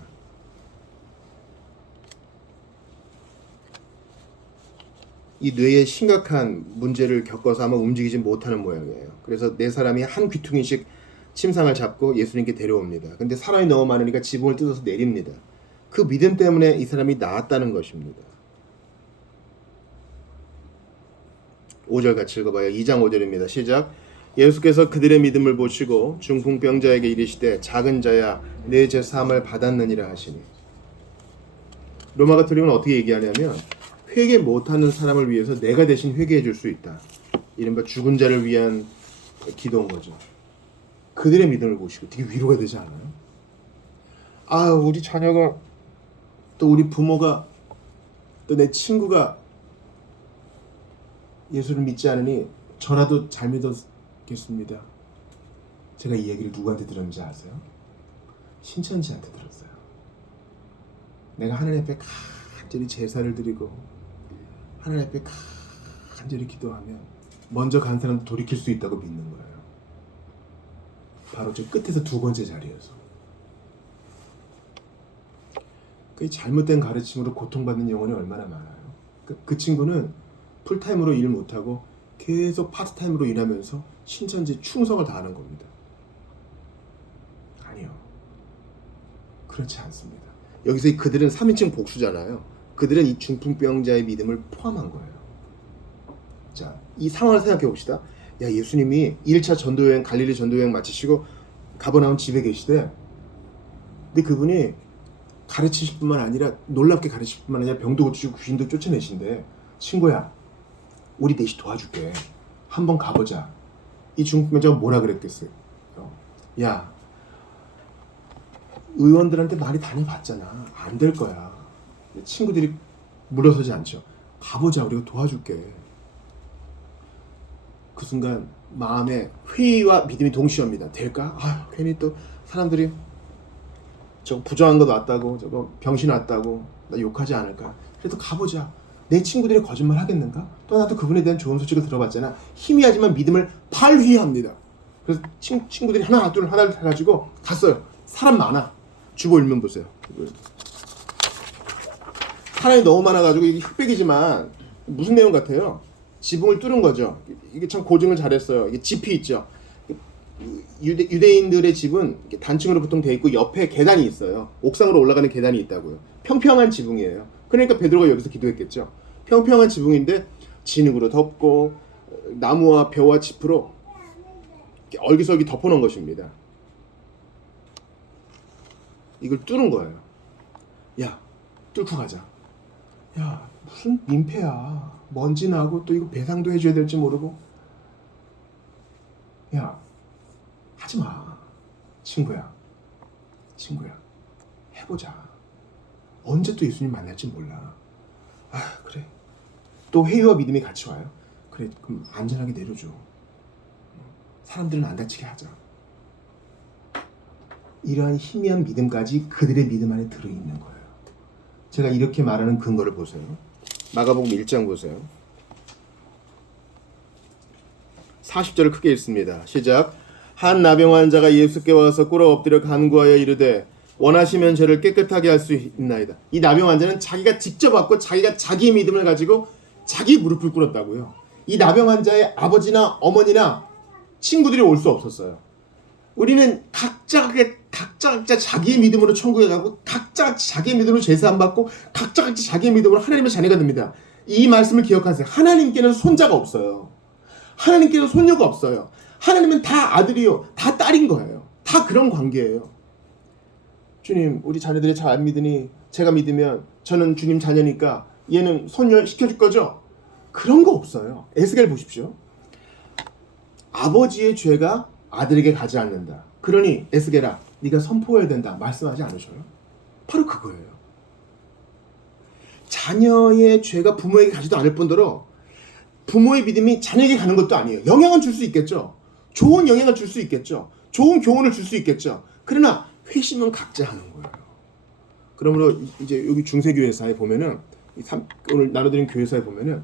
이 뇌에 심각한 문제를 겪어서 아마 움직이지 못하는 모양이에요. 그래서 네 사람이 한 귀퉁이씩 침상을 잡고 예수님께 데려옵니다. 근데 사람이 너무 많으니까 지붕을 뜯어서 내립니다. 그 믿음 때문에 이 사람이 나았다는 것입니다. 5절 같이 읽어봐요. 2장 5절입니다. 시작. 예수께서 그들의 믿음을 보시고 중풍병자에게 이르시되 작은 자야 내 죄사함을 받았느니라 하시니. 로마 가톨릭은 어떻게 얘기하냐면 회개 못하는 사람을 위해서 내가 대신 회개해 줄 수 있다. 이른바 죽은 자를 위한 기도인 거죠. 그들의 믿음을 보시고 되게 위로가 되지 않아요? 우리 자녀가 또 우리 부모가 또 내 친구가 예수를 믿지 않으니 저라도 잘 믿었겠습니다. 제가 이 얘기를 누구한테 들었는지 아세요? 신천지한테 들었어요. 내가 하나님 앞에 간절히 제사를 드리고 하나님 앞에 간절히 기도하면 먼저 간 사람도 돌이킬 수 있다고 믿는 거예요. 바로 저 끝에서 두 번째 자리에서. 그 잘못된 가르침으로 고통받는 영혼이 얼마나 많아요. 그 친구는 풀타임으로 일 못하고 계속 파트타임으로 일하면서 신천지 충성을 다하는 겁니다. 아니요. 그렇지 않습니다. 여기서 그들은 3인칭 복수잖아요. 그들은 이 중풍병자의 믿음을 포함한 거예요. 자, 이 상황을 생각해 봅시다. 야, 예수님이 1차 전도여행, 갈릴리 전도여행 마치시고 가버나움 집에 계시대. 근데 그분이 가르치실 뿐만 아니라 놀랍게 가르치실 뿐만 아니라 병도 고치시고 귀신도 쫓아내신대. 친구야, 우리 넷이 도와줄게. 한번 가보자. 이 중풍병자가 뭐라 그랬겠어요? 야, 의원들한테 많이 다녀봤잖아. 안 될 거야. 친구들이 물러서지 않죠. 가보자. 우리가 도와줄게. 그 순간 마음에 회의와 믿음이 동시에 옵니다. 될까? 괜히 또 사람들이 저거 부정한 거 놨다고, 저거 병신 왔다고 나 욕하지 않을까? 그래도 가보자. 내 친구들이 거짓말 하겠는가? 또 나도 그분에 대한 좋은 소식을 들어봤잖아. 희미하지만 믿음을 발휘합니다. 그래서 친구들이 하나 둘 해가지고 갔어요. 사람 많아. 주보 읽면 보세요. 사람이 너무 많아가지고 이게 흑백이지만 무슨 내용 같아요? 지붕을 뚫은 거죠. 이게 참 고증을 잘했어요. 이게 지피 있죠. 유대인들의 집은 단층으로 보통 돼 있고 옆에 계단이 있어요. 옥상으로 올라가는 계단이 있다고요. 평평한 지붕이에요. 그러니까 베드로가 여기서 기도했겠죠. 평평한 지붕인데 진흙으로 덮고 나무와 벼와 짚으로 얼기설기 덮어놓은 것입니다. 이걸 뚫은 거예요. 야, 뚫고 가자. 야, 무슨 민폐야. 먼지 나고 또 이거 배상도 해줘야 될지 모르고. 야, 하지 마. 친구야. 해보자. 언제 또 예수님 만날지 몰라. 아, 그래. 또 회의와 믿음이 같이 와요. 그래, 그럼 안전하게 내려줘. 사람들은 안 다치게 하자. 이러한 희미한 믿음까지 그들의 믿음 안에 들어있는 거예요. 제가 이렇게 말하는 근거를 보세요. 마가복음 1장 보세요. 40절을 크게 읽습니다. 시작. 한 나병 환자가 예수께 와서 꿇어 엎드려 간구하여 이르되 원하시면 저를 깨끗하게 할 수 있나이다. 이 나병 환자는 자기가 직접 왔고 자기가 자기의 믿음을 가지고 자기 무릎을 꿇었다고요. 이 나병 환자의 아버지나 어머니나 친구들이 올 수 없었어요. 우리는 각자 자기의 믿음으로 천국에 가고 각자 자기의 믿음으로 제사함 받고 각자 자기의 믿음으로 하나님의 자녀가 됩니다. 이 말씀을 기억하세요. 하나님께는 손자가 없어요. 하나님께는 손녀가 없어요. 하나님은 다 아들이요, 다 딸인 거예요. 다 그런 관계예요. 주님, 우리 자녀들이 잘 안 믿으니 제가 믿으면 저는 주님 자녀니까 얘는 손녀 시켜줄 거죠? 그런 거 없어요. 에스겔 보십시오. 아버지의 죄가 아들에게 가지 않는다. 그러니 에스겔아, 네가 선포해야 된다. 말씀하지 않으셔요? 바로 그거예요. 자녀의 죄가 부모에게 가지도 않을 뿐더러 부모의 믿음이 자녀에게 가는 것도 아니에요. 영향은 줄 수 있겠죠. 좋은 영향을 줄 수 있겠죠. 좋은 교훈을 줄 수 있겠죠. 그러나 회심은 각자 하는 거예요. 그러므로 이제 여기 중세교회사에 보면은 오늘 나눠드린 교회사에 보면은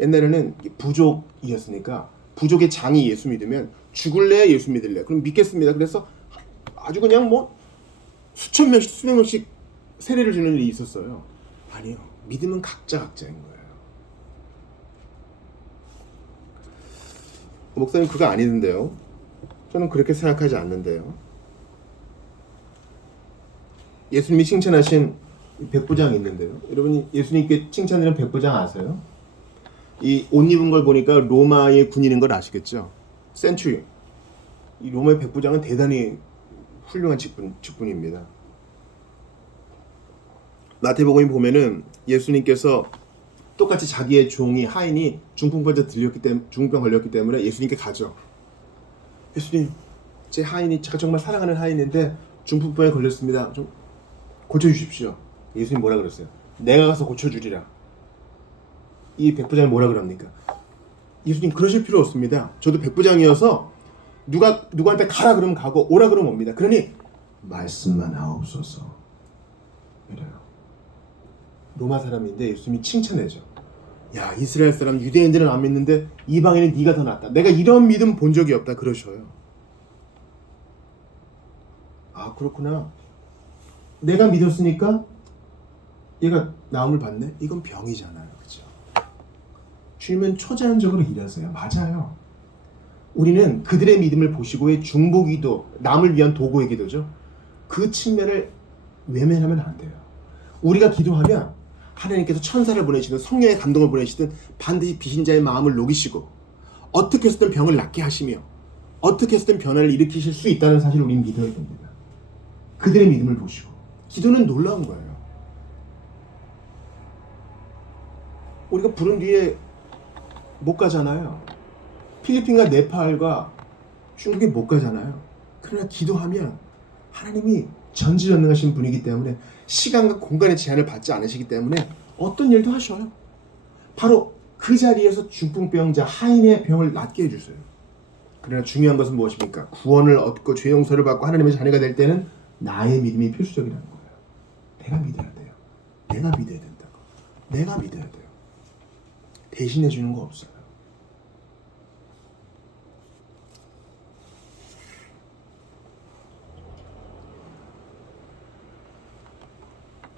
옛날에는 부족이었으니까 부족의 장이 예수 믿으면 죽을래 예수 믿을래 그럼 믿겠습니다. 그래서 아주 그냥 뭐 수천 명씩 수백 명씩 세례를 주는 일이 있었어요. 아니요, 믿음은 각자인 거예요. 목사님 그거 아니던데요. 저는 그렇게 생각하지 않는데요. 예수님이 칭찬하신 백부장이 있는데요. 여러분이 예수님께 칭찬드린 백부장 아세요? 이 옷 입은 걸 보니까 로마의 군인인 걸 아시겠죠? 센츄리. 이 로마의 백부장은 대단히 훌륭한 직분입니다. 마태복음에 보면은 예수님께서 똑같이 자기의 종이 하인이 중풍병 걸렸기 때문에 예수님께 가죠. 예수님, 제 하인이 제가 정말 사랑하는 하인인데 중풍병에 걸렸습니다. 좀 고쳐주십시오. 예수님 뭐라 그랬어요? 내가 가서 고쳐주리라. 이 백부장이 뭐라 그럽니까? 예수님 그러실 필요 없습니다. 저도 백부장이어서 누구한테 가라 그러면 가고 오라 그러면 옵니다. 그러니 말씀만 하옵소서. 이래요. 로마 사람인데 예수님이 칭찬해줘. 야, 이스라엘 사람 유대인들은 안 믿는데 이방인은 네가 더 낫다. 내가 이런 믿음 본 적이 없다. 그러셔요. 아, 그렇구나. 내가 믿었으니까 얘가 나음을 받네? 이건 병이잖아요. 그렇죠? 주님은 초자연적으로 일하세요. 맞아요. 우리는 그들의 믿음을 보시고의 중보기도, 남을 위한 도구의 기도죠. 그 측면을 외면하면 안 돼요. 우리가 기도하면 하나님께서 천사를 보내시든 성령의 감동을 보내시든 반드시 비신자의 마음을 녹이시고 어떻게 해서든 병을 낫게 하시며 어떻게 해서든 변화를 일으키실 수 있다는 사실을 우리는 믿어야 됩니다. 그들의 믿음을 보시고. 기도는 놀라운 거예요. 우리가 부른디에 못 가잖아요. 필리핀과 네팔과 중국에 못 가잖아요. 그러나 기도하면 하나님이 전지전능하신 분이기 때문에 시간과 공간의 제한을 받지 않으시기 때문에 어떤 일도 하셔요. 바로 그 자리에서 중풍병자 하인의 병을 낫게 해주세요. 그러나 중요한 것은 무엇입니까? 구원을 얻고 죄 용서를 받고 하나님의 자녀가 될 때는 나의 믿음이 필수적이라는 거예요. 내가 믿어야 돼요. 내가 믿어야 된다고. 내가 믿어야 돼요. 대신해 주는 거 없어요.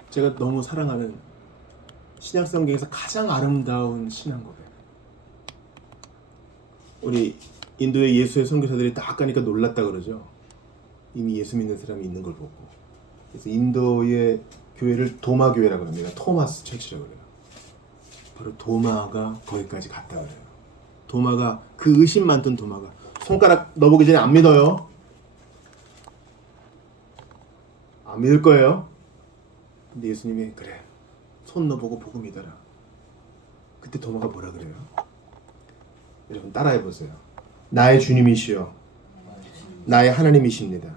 제가 너무 사랑하는 신약 성경에서 가장 아름다운 신앙 고백. 우리 인도의 예수의 선교사들이 딱 가니까 놀랐다 그러죠. 이미 예수 믿는 사람이 있는 걸 보고. 그래서 인도의 교회를 도마 교회라고 합니다. 토마스 처치라고 그래요. 바로 도마가 거기까지 갔다 그래요. 도마가 그 의심 많던 도마가 손가락 넣어보기 전에 안 믿어요. 안 믿을 거예요. 근데 예수님이 그래 손 넣어보고 보고 믿어라. 그때 도마가 뭐라 그래요? 여러분 따라해 보세요. 나의 주님이시여 나의 하나님이십니다.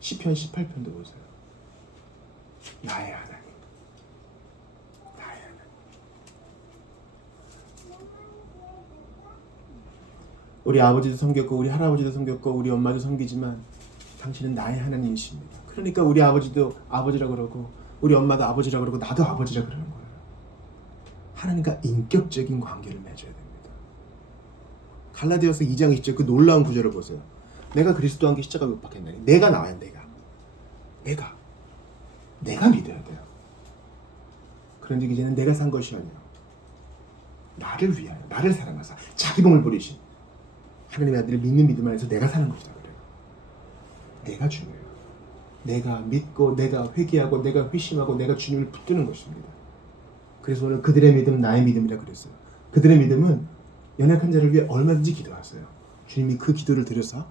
시편 18편도 보세요. 나의 하나님. 나의 하나님. 우리 아버지도 섬겼고 우리 할아버지도 섬겼고 우리 엄마도 섬기지만 당신은 나의 하나님이십니다. 그러니까 우리 아버지도 아버지라고 그러고 우리 엄마도 아버지라고 그러고 나도 아버지라고 그러는 거예요. 하나님과 인격적인 관계를 맺어야 됩니다. 갈라디아서 2장 20절 그 놀라운 구절을 보세요. 내가 그리스도와 함께 십자가에 못 박혔나니 내가 나와야 내가 믿어야 돼요. 그런데 이제는 내가 산 것이 아니라 나를 위하여 나를 사랑하사 자기 몸을 버리신 하나님의 아들을 믿는 믿음 안에서 내가 사는 것이다 그래요. 내가 중요해요. 내가 믿고 내가 회개하고 내가 회심하고 내가 주님을 붙드는 것입니다. 그래서 오늘 그들의 믿음 나의 믿음이라 그랬어요. 그들의 믿음은 연약한 자를 위해 얼마든지 기도하세요. 주님이 그 기도를 들으사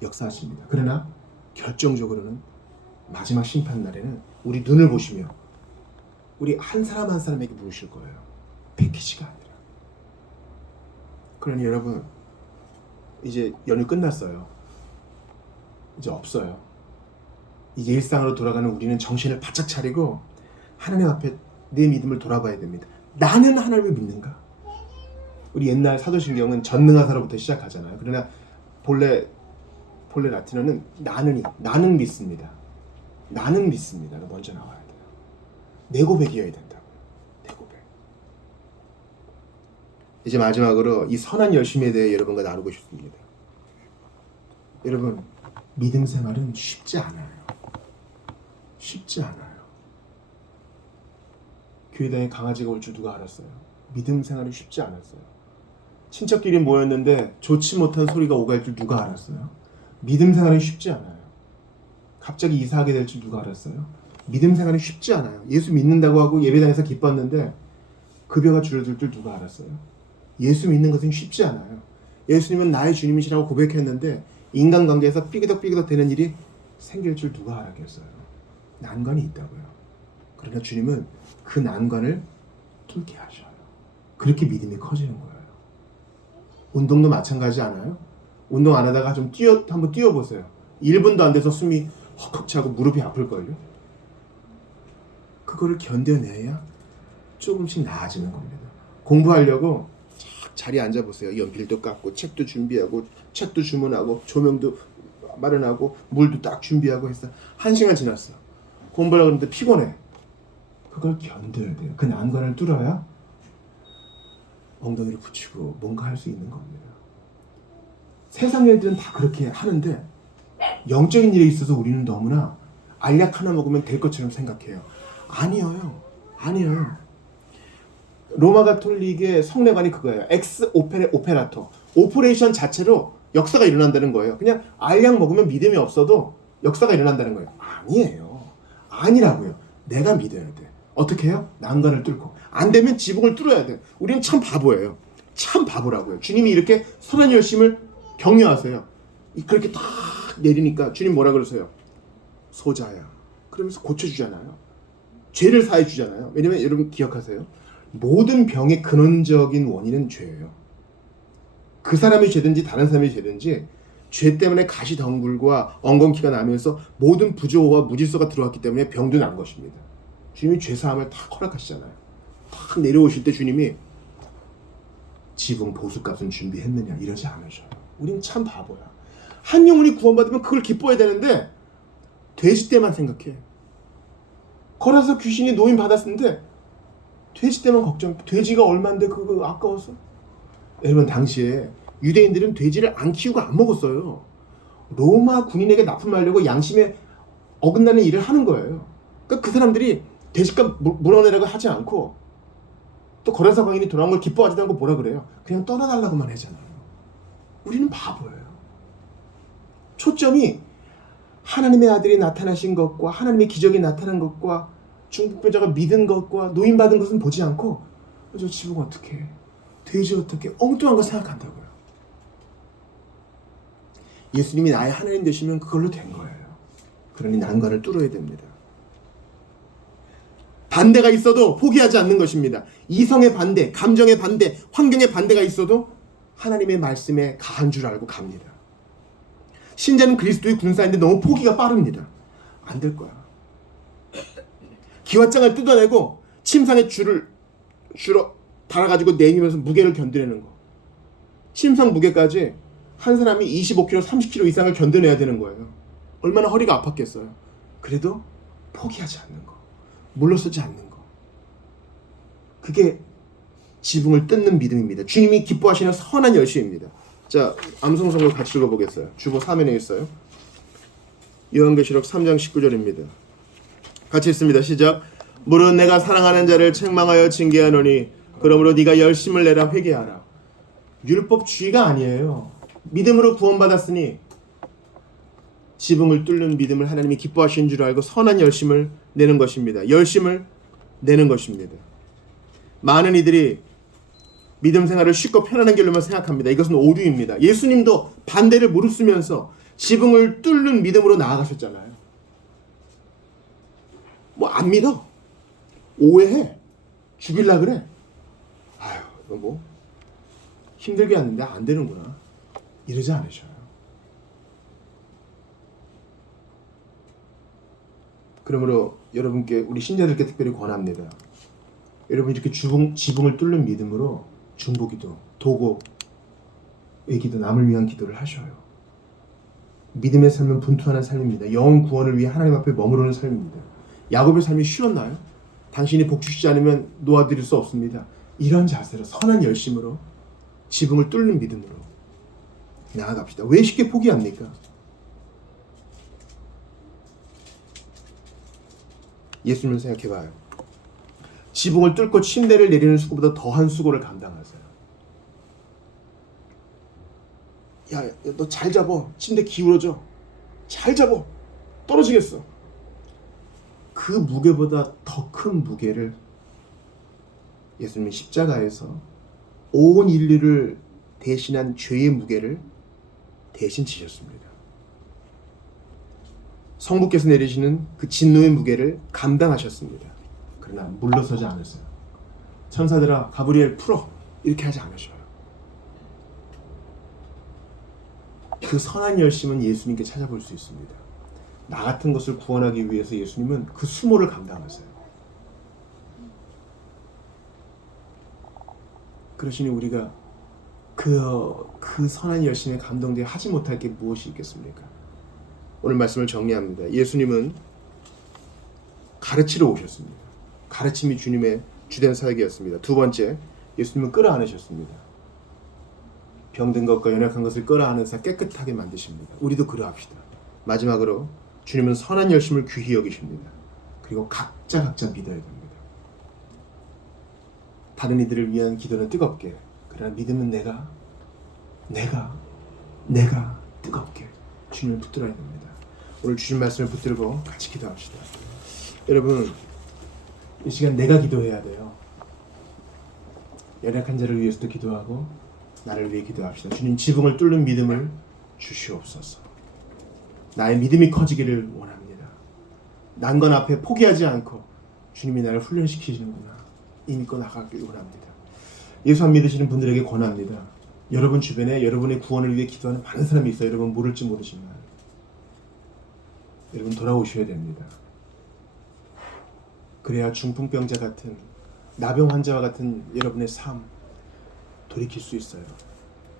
역사하십니다. 그러나 결정적으로는 마지막 심판 날에는 우리 눈을 보시며 우리 한 사람 한 사람에게 물으실 거예요. 패키지가 아니라. 그러니 여러분 이제 연휴 끝났어요. 이제 없어요. 이제 일상으로 돌아가는 우리는 정신을 바짝 차리고 하나님 앞에 내 믿음을 돌아봐야 됩니다. 나는 하나님을 믿는가? 우리 옛날 사도신경은 전능하사로부터 시작하잖아요. 그러나 본래 라틴어는 나는 믿습니다. 나는 믿습니다가 먼저 나와야 돼요. 내 고백이어야 된다고요. 내 고백. 이제 마지막으로 이 선한 열심에 대해 여러분과 나누고 싶습니다. 여러분 믿음 생활은 쉽지 않아요. 쉽지 않아요. 교회당에 강아지가 올 줄 누가 알았어요? 믿음 생활이 쉽지 않았어요. 친척끼리 모였는데 좋지 못한 소리가 오갈 줄 누가 알았어요? 믿음 생활이 쉽지 않아요. 갑자기 이사하게 될 줄 누가 알았어요? 믿음 생활이 쉽지 않아요. 예수 믿는다고 하고 예배당에서 기뻤는데 급여가 줄어들 줄 누가 알았어요? 예수 믿는 것은 쉽지 않아요. 예수님은 나의 주님이시라고 고백했는데 인간관계에서 삐그덕 되는 일이 생길 줄 누가 알았겠어요? 난관이 있다고요. 그러나 주님은 그 난관을 뚫게 하셔요. 그렇게 믿음이 커지는 거예요. 운동도 마찬가지 않아요? 운동 안 하다가 좀 한번 뛰어보세요. 1분도 안 돼서 숨이 헉헉 차고 무릎이 아플걸요? 그거를 견뎌내야 조금씩 나아지는 겁니다. 공부하려고 자리에 앉아보세요. 연필도 깎고 책도 준비하고 책도 주문하고 조명도 마련하고 물도 딱 준비하고 해서 1시간 지났어. 공부하려고 하는데 피곤해. 그걸 견뎌야 돼요. 그 난관을 뚫어야 엉덩이를 붙이고 뭔가 할 수 있는 겁니다. 세상 일들은 다 그렇게 하는데 영적인 일에 있어서 우리는 너무나 알약 하나 먹으면 될 것처럼 생각해요. 아니에요. 로마 가톨릭의 성례관이 그거예요. 엑스 오페레 오페라토. 오퍼레이션 자체로 역사가 일어난다는 거예요. 그냥 알약 먹으면 믿음이 없어도 역사가 일어난다는 거예요. 아니에요. 아니라고요. 내가 믿어야 돼. 어떻게 해요? 난관을 뚫고. 안 되면 지붕을 뚫어야 돼. 우리는 참 바보예요. 참 바보라고요. 주님이 이렇게 선한 열심을 격려하세요. 그렇게 딱 내리니까 주님 뭐라 그러세요? 소자야. 그러면서 고쳐주잖아요. 죄를 사해 주잖아요. 왜냐면 여러분 기억하세요. 모든 병의 근원적인 원인은 죄예요. 그 사람이 죄든지 다른 사람이 죄든지 죄 때문에 가시덩굴과 엉겅퀴가 나면서 모든 부조와 무질서가 들어왔기 때문에 병도 난 것입니다. 주님이 죄사함을 다 허락하시잖아요. 딱 내려오실 때 주님이 지붕 보수값은 준비했느냐 이러지 않으셔요. 우린 참 바보야. 한 영혼이 구원받으면 그걸 기뻐해야 되는데 돼지 때만 생각해. 걸어서 귀신이 노임 받았는데 돼지 때만 걱정. 돼지가 얼만데 그거 아까워서. 여러분 당시에 유대인들은 돼지를 안 키우고 안 먹었어요. 로마 군인에게 납품하려고 양심에 어긋나는 일을 하는 거예요. 그러니까 그 사람들이 돼지값 물어내라고 하지 않고 또 거래사 광인이 돌아온 걸 기뻐하지도 않고 뭐라 그래요? 그냥 떠나달라고만 하잖아요. 우리는 바보예요. 초점이 하나님의 아들이 나타나신 것과 하나님의 기적이 나타난 것과 중풍병자가 믿은 것과 노인받은 것은 보지 않고 저 지붕 어떻게 해? 돼지 어떻게 해? 엉뚱한 거 생각한다고요. 예수님이 나의 하나님 되시면 그걸로 된 거예요. 그러니 난관을 뚫어야 됩니다. 반대가 있어도 포기하지 않는 것입니다. 이성의 반대, 감정의 반대, 환경의 반대가 있어도 하나님의 말씀에 가한 줄 알고 갑니다. 신자는 그리스도의 군사인데 너무 포기가 빠릅니다. 안 될 거야. 기왓장을 뜯어내고 침상에 줄을 달아가지고 내밀면서 무게를 견뎌내는 거. 침상 무게까지 한 사람이 25kg, 30kg 이상을 견뎌내야 되는 거예요. 얼마나 허리가 아팠겠어요. 그래도 포기하지 않는 거. 물러서지 않는 거. 그게 지붕을 뜯는 믿음입니다. 주님이 기뻐하시는 선한 열심입니다. 자, 암송성을 같이 읽어보겠어요. 주보 3면에 있어요. 요한계시록 3장 19절입니다. 같이 읽습니다. 시작. 무릇 내가 사랑하는 자를 책망하여 징계하노니 그러므로 네가 열심을 내라 회개하라. 율법주의가 아니에요. 믿음으로 구원받았으니 지붕을 뚫는 믿음을 하나님이 기뻐하시는 줄 알고 선한 열심을 내는 것입니다. 열심을 내는 것입니다. 많은 이들이 믿음 생활을 쉽고 편안한 길로만 생각합니다. 이것은 오류입니다. 예수님도 반대를 무릅쓰면서 지붕을 뚫는 믿음으로 나아가셨잖아요. 뭐 안 믿어? 오해해? 죽일라 그래? 아유, 이거 뭐 힘들게 하는데 안 되는구나. 이러지 않으셔요. 그러므로 여러분께, 우리 신자들께 특별히 권합니다. 여러분 이렇게 지붕을 뚫는 믿음으로 중보기도, 도고의 기도, 남을 위한 기도를 하셔요. 믿음의 삶은 분투하는 삶입니다. 영혼 구원을 위해 하나님 앞에 머무르는 삶입니다. 야곱의 삶이 쉬웠나요? 당신이 복 주시지 않으면 놓아드릴 수 없습니다. 이런 자세로, 선한 열심으로 지붕을 뚫는 믿음으로 나아갑시다. 왜 쉽게 포기합니까? 예수님을 생각해봐요. 지붕을 뚫고 침대를 내리는 수고보다 더한 수고를 감당하세요. 야, 너 잘 잡어. 침대 기울어져. 잘 잡어. 떨어지겠어. 그 무게보다 더 큰 무게를 예수님이 십자가에서 온 인류를 대신한 죄의 무게를 대신 지셨습니다. 성부께서 내리시는 그 진노의 무게를 감당하셨습니다. 그러나 물러서지 않으세요. 천사들아, 가브리엘 풀어, 이렇게 하지 않으셔요. 그 선한 열심은 예수님께 찾아볼 수 있습니다. 나 같은 것을 구원하기 위해서 예수님은 그 수모를 감당하세요. 그러시니 우리가 그 선한 열심에 감동되어 하지 못할 게 무엇이 있겠습니까? 오늘 말씀을 정리합니다. 예수님은 가르치러 오셨습니다. 가르침이 주님의 주된 사역이었습니다. 두 번째, 예수님은 끌어안으셨습니다. 병든 것과 연약한 것을 끌어안으사 깨끗하게 만드십니다. 우리도 그러합시다. 마지막으로 주님은 선한 열심을 귀히 여기십니다. 그리고 각자 믿어야 됩니다. 다른 이들을 위한 기도는 뜨겁게, 그러나 믿음은 내가 뜨겁게 주님을 붙들어야 됩니다. 오늘 주신 말씀을 붙들고 같이 기도합시다. 여러분, 이 시간 내가 기도해야 돼요. 연약한 자를 위해서도 기도하고 나를 위해 기도합시다. 주님, 지붕을 뚫는 믿음을 주시옵소서. 나의 믿음이 커지기를 원합니다. 난관 앞에 포기하지 않고 주님이 나를 훈련시키시는구나, 이 믿고 나가길 원합니다. 예수 안 믿으시는 분들에게 권합니다. 여러분 주변에 여러분의 구원을 위해 기도하는 많은 사람이 있어요. 여러분 모를지 모르지만 여러분 돌아오셔야 됩니다. 그래야 중풍병자 같은, 나병 환자와 같은 여러분의 삶 돌이킬 수 있어요.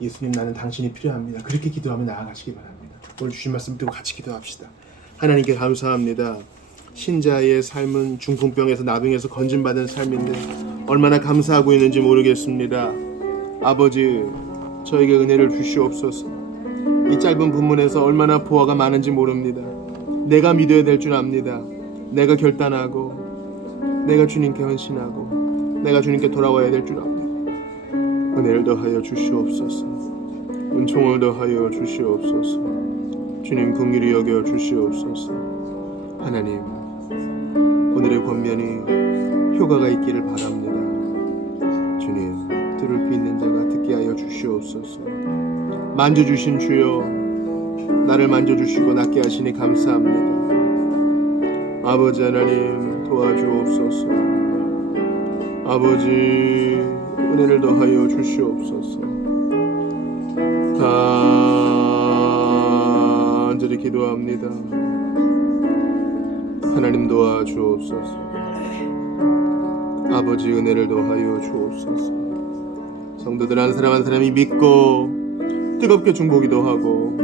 예수님, 나는 당신이 필요합니다. 그렇게 기도하며 나아가시기 바랍니다. 오늘 주신 말씀 듣고 같이 기도합시다. 하나님께 감사합니다. 신자의 삶은 중풍병에서, 나병에서 건진받은 삶인데 얼마나 감사하고 있는지 모르겠습니다. 아버지, 저에게 은혜를 주시옵소서. 이 짧은 본문에서 얼마나 보화가 많은지 모릅니다. 내가 믿어야 될 줄 압니다. 내가 결단하고, 내가 주님께 헌신하고, 내가 주님께 돌아와야 될 줄 압니다. 은혜를 더하여 주시옵소서. 은총을 더하여 주시옵소서. 주님 긍휼히 여겨 주시옵소서. 하나님, 오늘의 권면이 효과가 있기를 바랍니다. 주님, 들을 귀 있는 자가 듣게 하여 주시옵소서. 만져주신 주여, 나를 만져주시고 낫게 하시니 감사합니다. 아버지 하나님, 도와주옵소서. 아버지, 은혜를 더하여 주시옵소서. 간절히 기도합니다. 하나님 도와주옵소서. 아버지, 은혜를 더하여 주옵소서. 성도들 한 사람 한 사람이 믿고 뜨겁게 중보기도 하고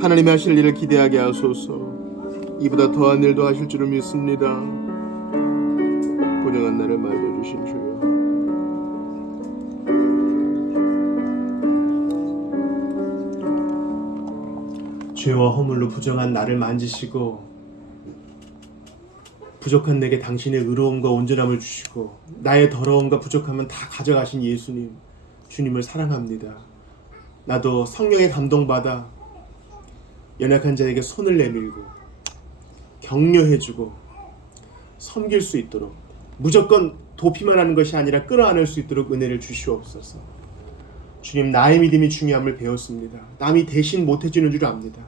하나님이 하실 일을 기대하게 하소서. 이보다 더한 일도 하실 줄을 믿습니다. 분영한 나를 만져주신 주여, 죄와 허물로 부정한 나를 만지시고 부족한 내게 당신의 의로움과 온전함을 주시고 나의 더러움과 부족함은 다 가져가신 예수님, 주님을 사랑합니다. 나도 성령의 감동받아 연약한 자에게 손을 내밀고 격려해주고 섬길 수 있도록, 무조건 도피만 하는 것이 아니라 끌어안을 수 있도록 은혜를 주시옵소서. 주님, 나의 믿음이 중요함을 배웠습니다. 남이 대신 못해주는 줄 압니다.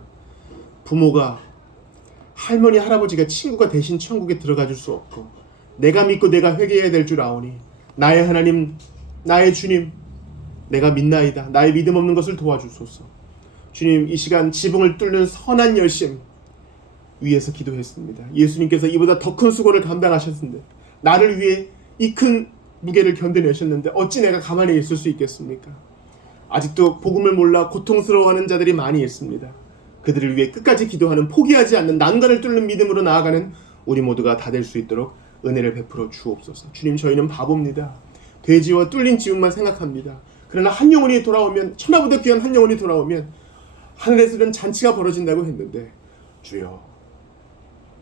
부모가, 할머니, 할아버지가, 친구가 대신 천국에 들어가 줄 수 없고 내가 믿고 내가 회개해야 될 줄 아오니 나의 하나님, 나의 주님, 내가 믿나이다. 나의 믿음 없는 것을 도와주소서. 주님, 이 시간 지붕을 뚫는 선한 열심 위에서 기도했습니다. 예수님께서 이보다 더 큰 수고를 감당하셨는데, 나를 위해 이 큰 무게를 견뎌내셨는데 어찌 내가 가만히 있을 수 있겠습니까? 아직도 복음을 몰라 고통스러워하는 자들이 많이 있습니다. 그들을 위해 끝까지 기도하는, 포기하지 않는, 난간을 뚫는 믿음으로 나아가는 우리 모두가 다 될 수 있도록 은혜를 베풀어 주옵소서. 주님, 저희는 바보입니다. 돼지와 뚫린 지붕만 생각합니다. 그러나 한 영혼이 돌아오면, 천하보다 귀한 한 영혼이 돌아오면 하늘에서는 잔치가 벌어진다고 했는데, 주여,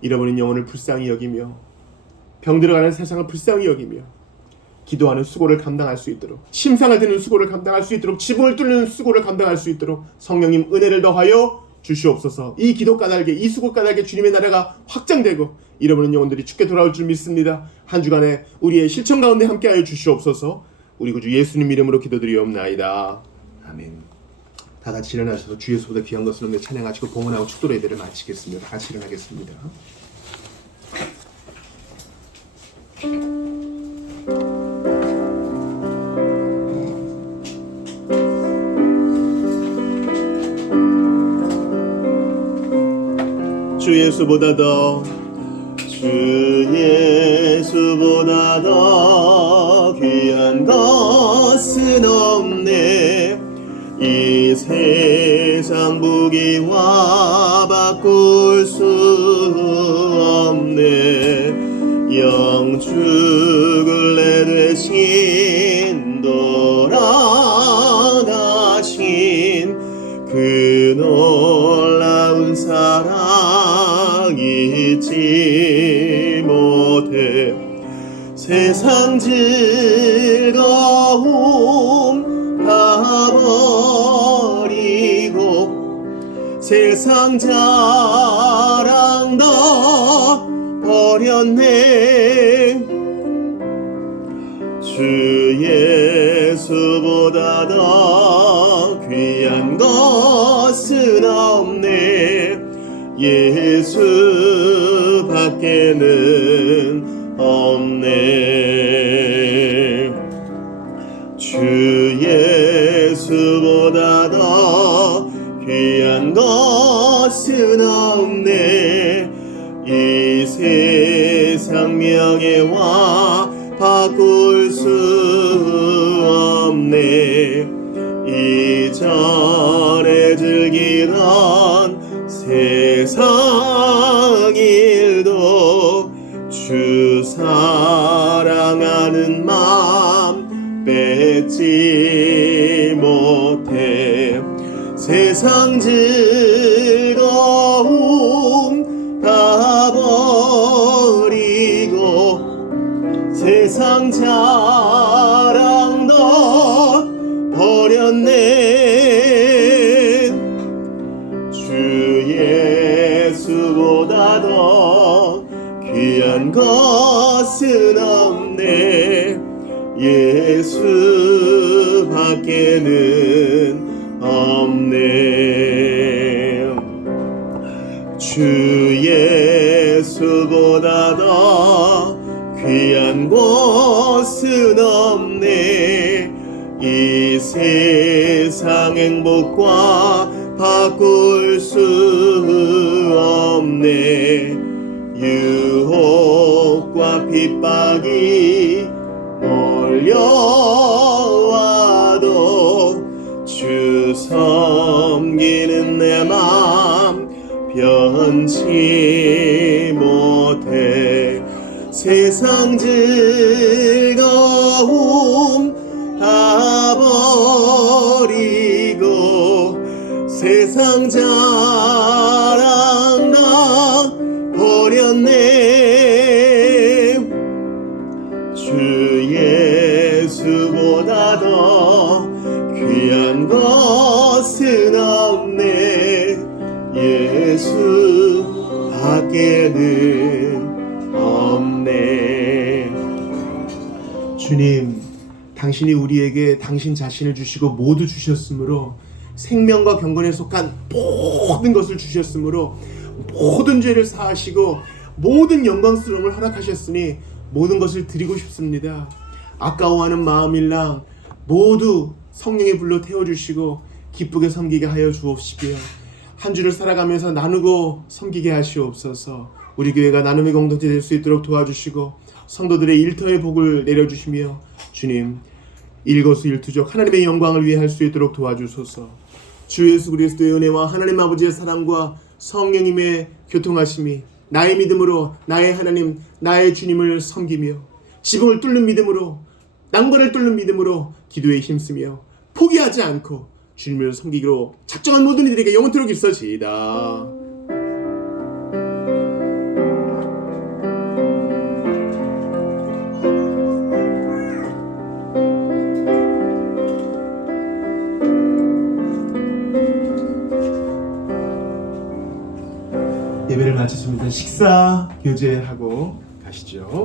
잃어버린 영혼을 불쌍히 여기며 병들어가는 세상을 불쌍히 여기며 기도하는 수고를 감당할 수 있도록, 심상을 드는 수고를 감당할 수 있도록, 지붕을 뚫는 수고를 감당할 수 있도록 성령님 은혜를 더하여 주시옵소서. 이 기도 까닭에, 이 수고 까닭에 주님의 나라가 확장되고 잃어버린 영혼들이 주께 돌아올 줄 믿습니다. 한 주간에 우리의 실천 가운데 함께하여 주시옵소서. 우리 구주 예수님 이름으로 기도드리옵나이다. 아멘. 다 같이 일어나셔서 주 예수보다 귀한 것은 없는 찬양하시고 봉헌하고 축도로 예배를 마치겠습니다. 다 같이 일어나겠습니다. 주 예수보다 더 귀한 것은 없네. 이 세상 부귀와 바꿀 수 없네. 영축을 내되신 돌아가신 그 놀라운 사랑 잊지 못해. 세상 즐거움 다 버리고 세상 자랑 다 버렸네. 주 예수보다 더 귀한 것은 없네. 예수밖에는 없네. 주 예수보다 더 귀한 것은 없네. 이 세상 명예와 바꿀 수 없네. 이전에 즐기던 세상 일도 주 사랑하는 마음 뺏지 못해. 세상 즐거움 다 버리고 세상 세상 자랑 너 버렸네. 주 예수보다 더 귀한 것은 없네. 예수밖에는 없네. 주 예수보다 더 귀한 곳은 없네. 이 세상 행복과 바꿀 수 없네. 유혹과 핍박이 몰려와도 주 섬기는 내 맘 변치 못해. 세상 즐거움 다 버리고 세상 자랑 나 버렸네. 주 예수보다 더 귀한 것은 없네. 예수 밖에는 없네. 주님, 당신이 우리에게 당신 자신을 주시고 모두 주셨으므로 생명과 경건에 속한 모든 것을 주셨으므로 모든 죄를 사하시고 모든 영광스러움을 허락하셨으니 모든 것을 드리고 싶습니다. 아까워하는 마음일랑 모두 성령의 불로 태워주시고 기쁘게 섬기게 하여 주옵시며 한 주를 살아가면서 나누고 섬기게 하시옵소서. 우리 교회가 나눔의 공동체 될 수 있도록 도와주시고 성도들의 일터의 복을 내려주시며 주님 일거수일투족 하나님의 영광을 위해 할 수 있도록 도와주소서. 주 예수 그리스도의 은혜와 하나님 아버지의 사랑과 성령님의 교통하심이 나의 믿음으로 나의 하나님 나의 주님을 섬기며 지붕을 뚫는 믿음으로 난관을 뚫는 믿음으로 기도에 힘쓰며 포기하지 않고 주님을 섬기기로 작정한 모든 이들에게 영원토록 있어지이다. 예배를 마쳤습니다. 식사 교제하고 가시죠.